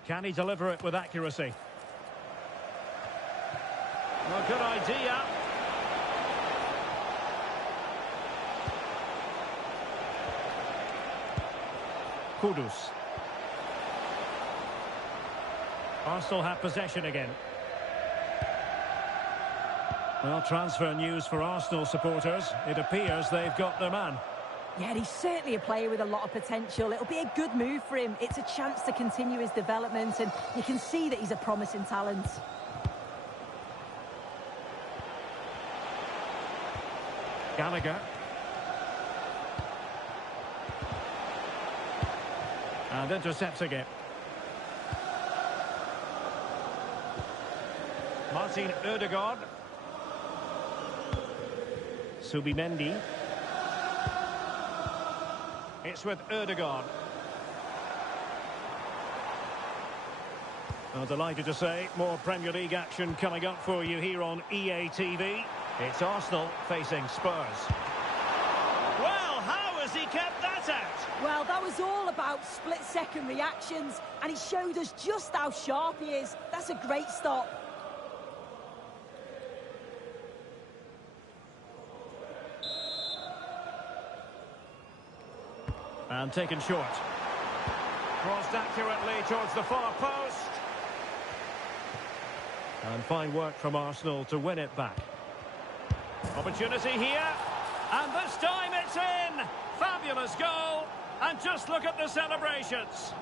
Can he deliver it with accuracy? Well, good idea. Kudus. Arsenal have possession again. Well, transfer news for Arsenal supporters. It appears they've got their man. Yeah, he's certainly a player with a lot of potential. It'll be a good move for him. It's a chance to continue his development, and you can see that he's a promising talent. Gallagher. And intercepting it. Martin Ødegaard. Subimendi. It's with Ødegaard. Well, delighted to say, more Premier League action coming up for you here on EA TV. It's Arsenal facing Spurs. Well, how has he kept that out? Well, that was all about split-second reactions, and he showed us just how sharp he is. That's a great stop. And taken short. Crossed accurately towards the far post. And fine work from Arsenal to win it back. Opportunity here. And this time it's in. Fabulous goal. And just look at the celebrations.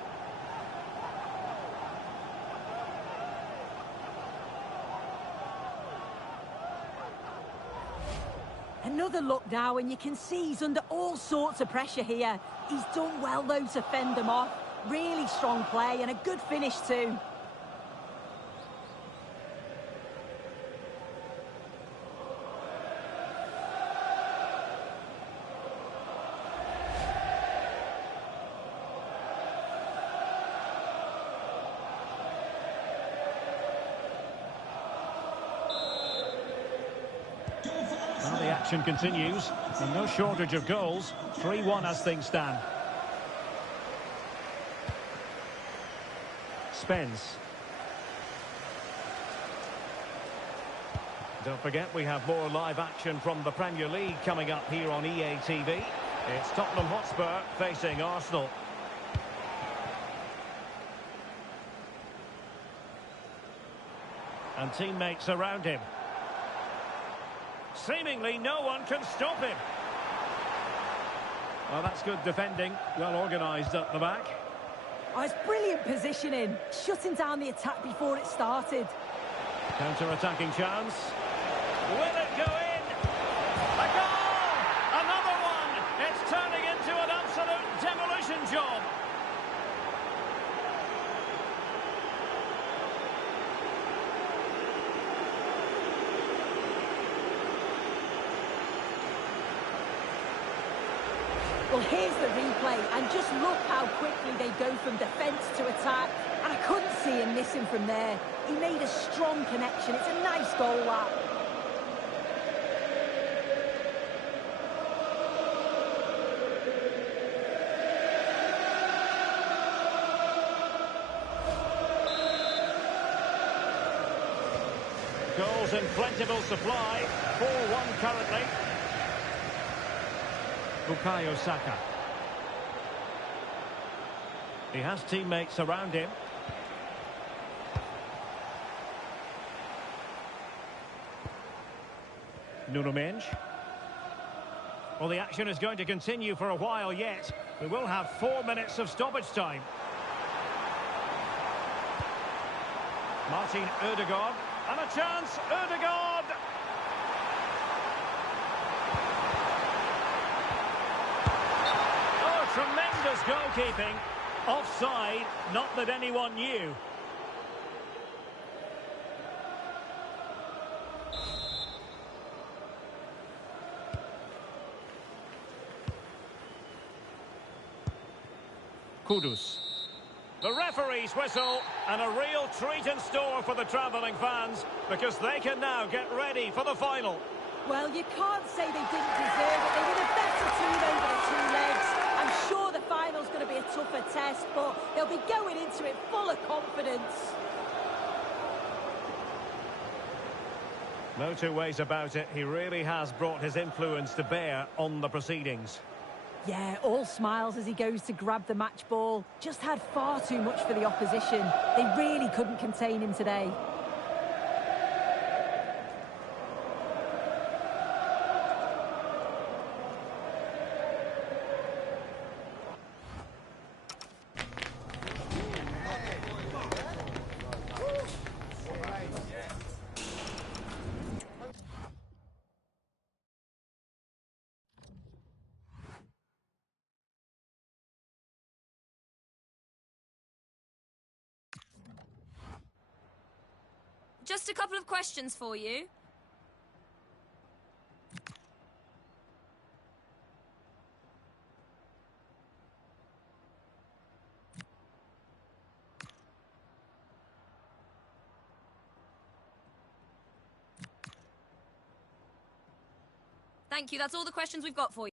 Another look now, and you can see he's under all sorts of pressure here. He's done well, though, to fend them off. Really strong play and a good finish, too. Well, the action continues, and no shortage of goals. 3-1 as things stand. Spence. Don't forget, we have more live action from the Premier League coming up here on EA TV. It's Tottenham Hotspur facing Arsenal. And teammates around him. Seemingly no one can stop him. Well, that's good defending. Well organised at the back. Oh, it's brilliant positioning. Shutting down the attack before it started. Counter-attacking chance. Will it go in? A goal! Another one! It's turning into an absolute demolition job. Well, here's the replay, and just look how quickly they go from defence to attack. And I couldn't see him missing from there. He made a strong connection. It's a nice goal, that. Goals in plentiful supply. 4-1 currently. Bukayo Saka. He has teammates around him. Nuno Mendes. Well, the action is going to continue for a while yet. We will have 4 minutes of stoppage time. Martin Ødegaard. And a chance, Ødegaard! Oh, tremendous goalkeeping. Offside, not that anyone knew. Kudus. The referee's whistle, and a real treat in store for the travelling fans, because they can now get ready for the final. Well, you can't say they didn't deserve it. They were the better team over the two legs. I'm sure the final's going to be a tougher test, but they'll be going into it full of confidence. No two ways about it. He really has brought his influence to bear on the proceedings. Yeah, all smiles as he goes to grab the match ball. Just had far too much for the opposition. They really couldn't contain him today. Just a couple of questions for you. Thank you. That's all the questions we've got for you.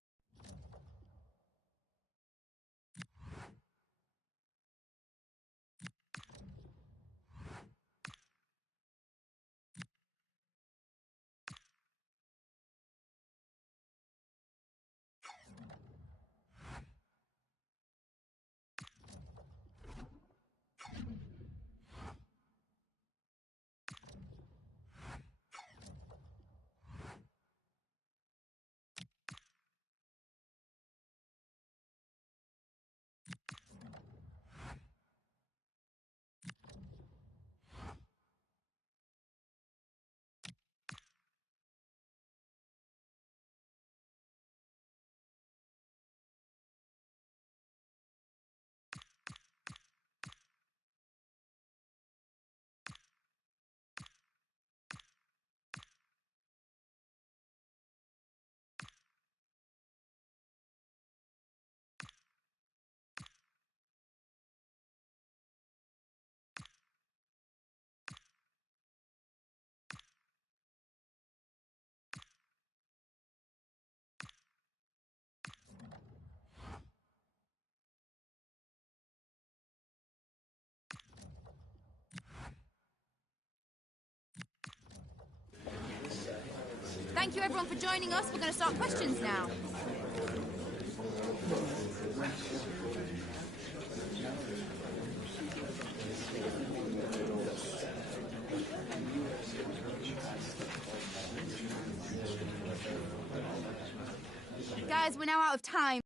Thank you everyone for joining us. We're going to start questions now. Guys, we're now out of time.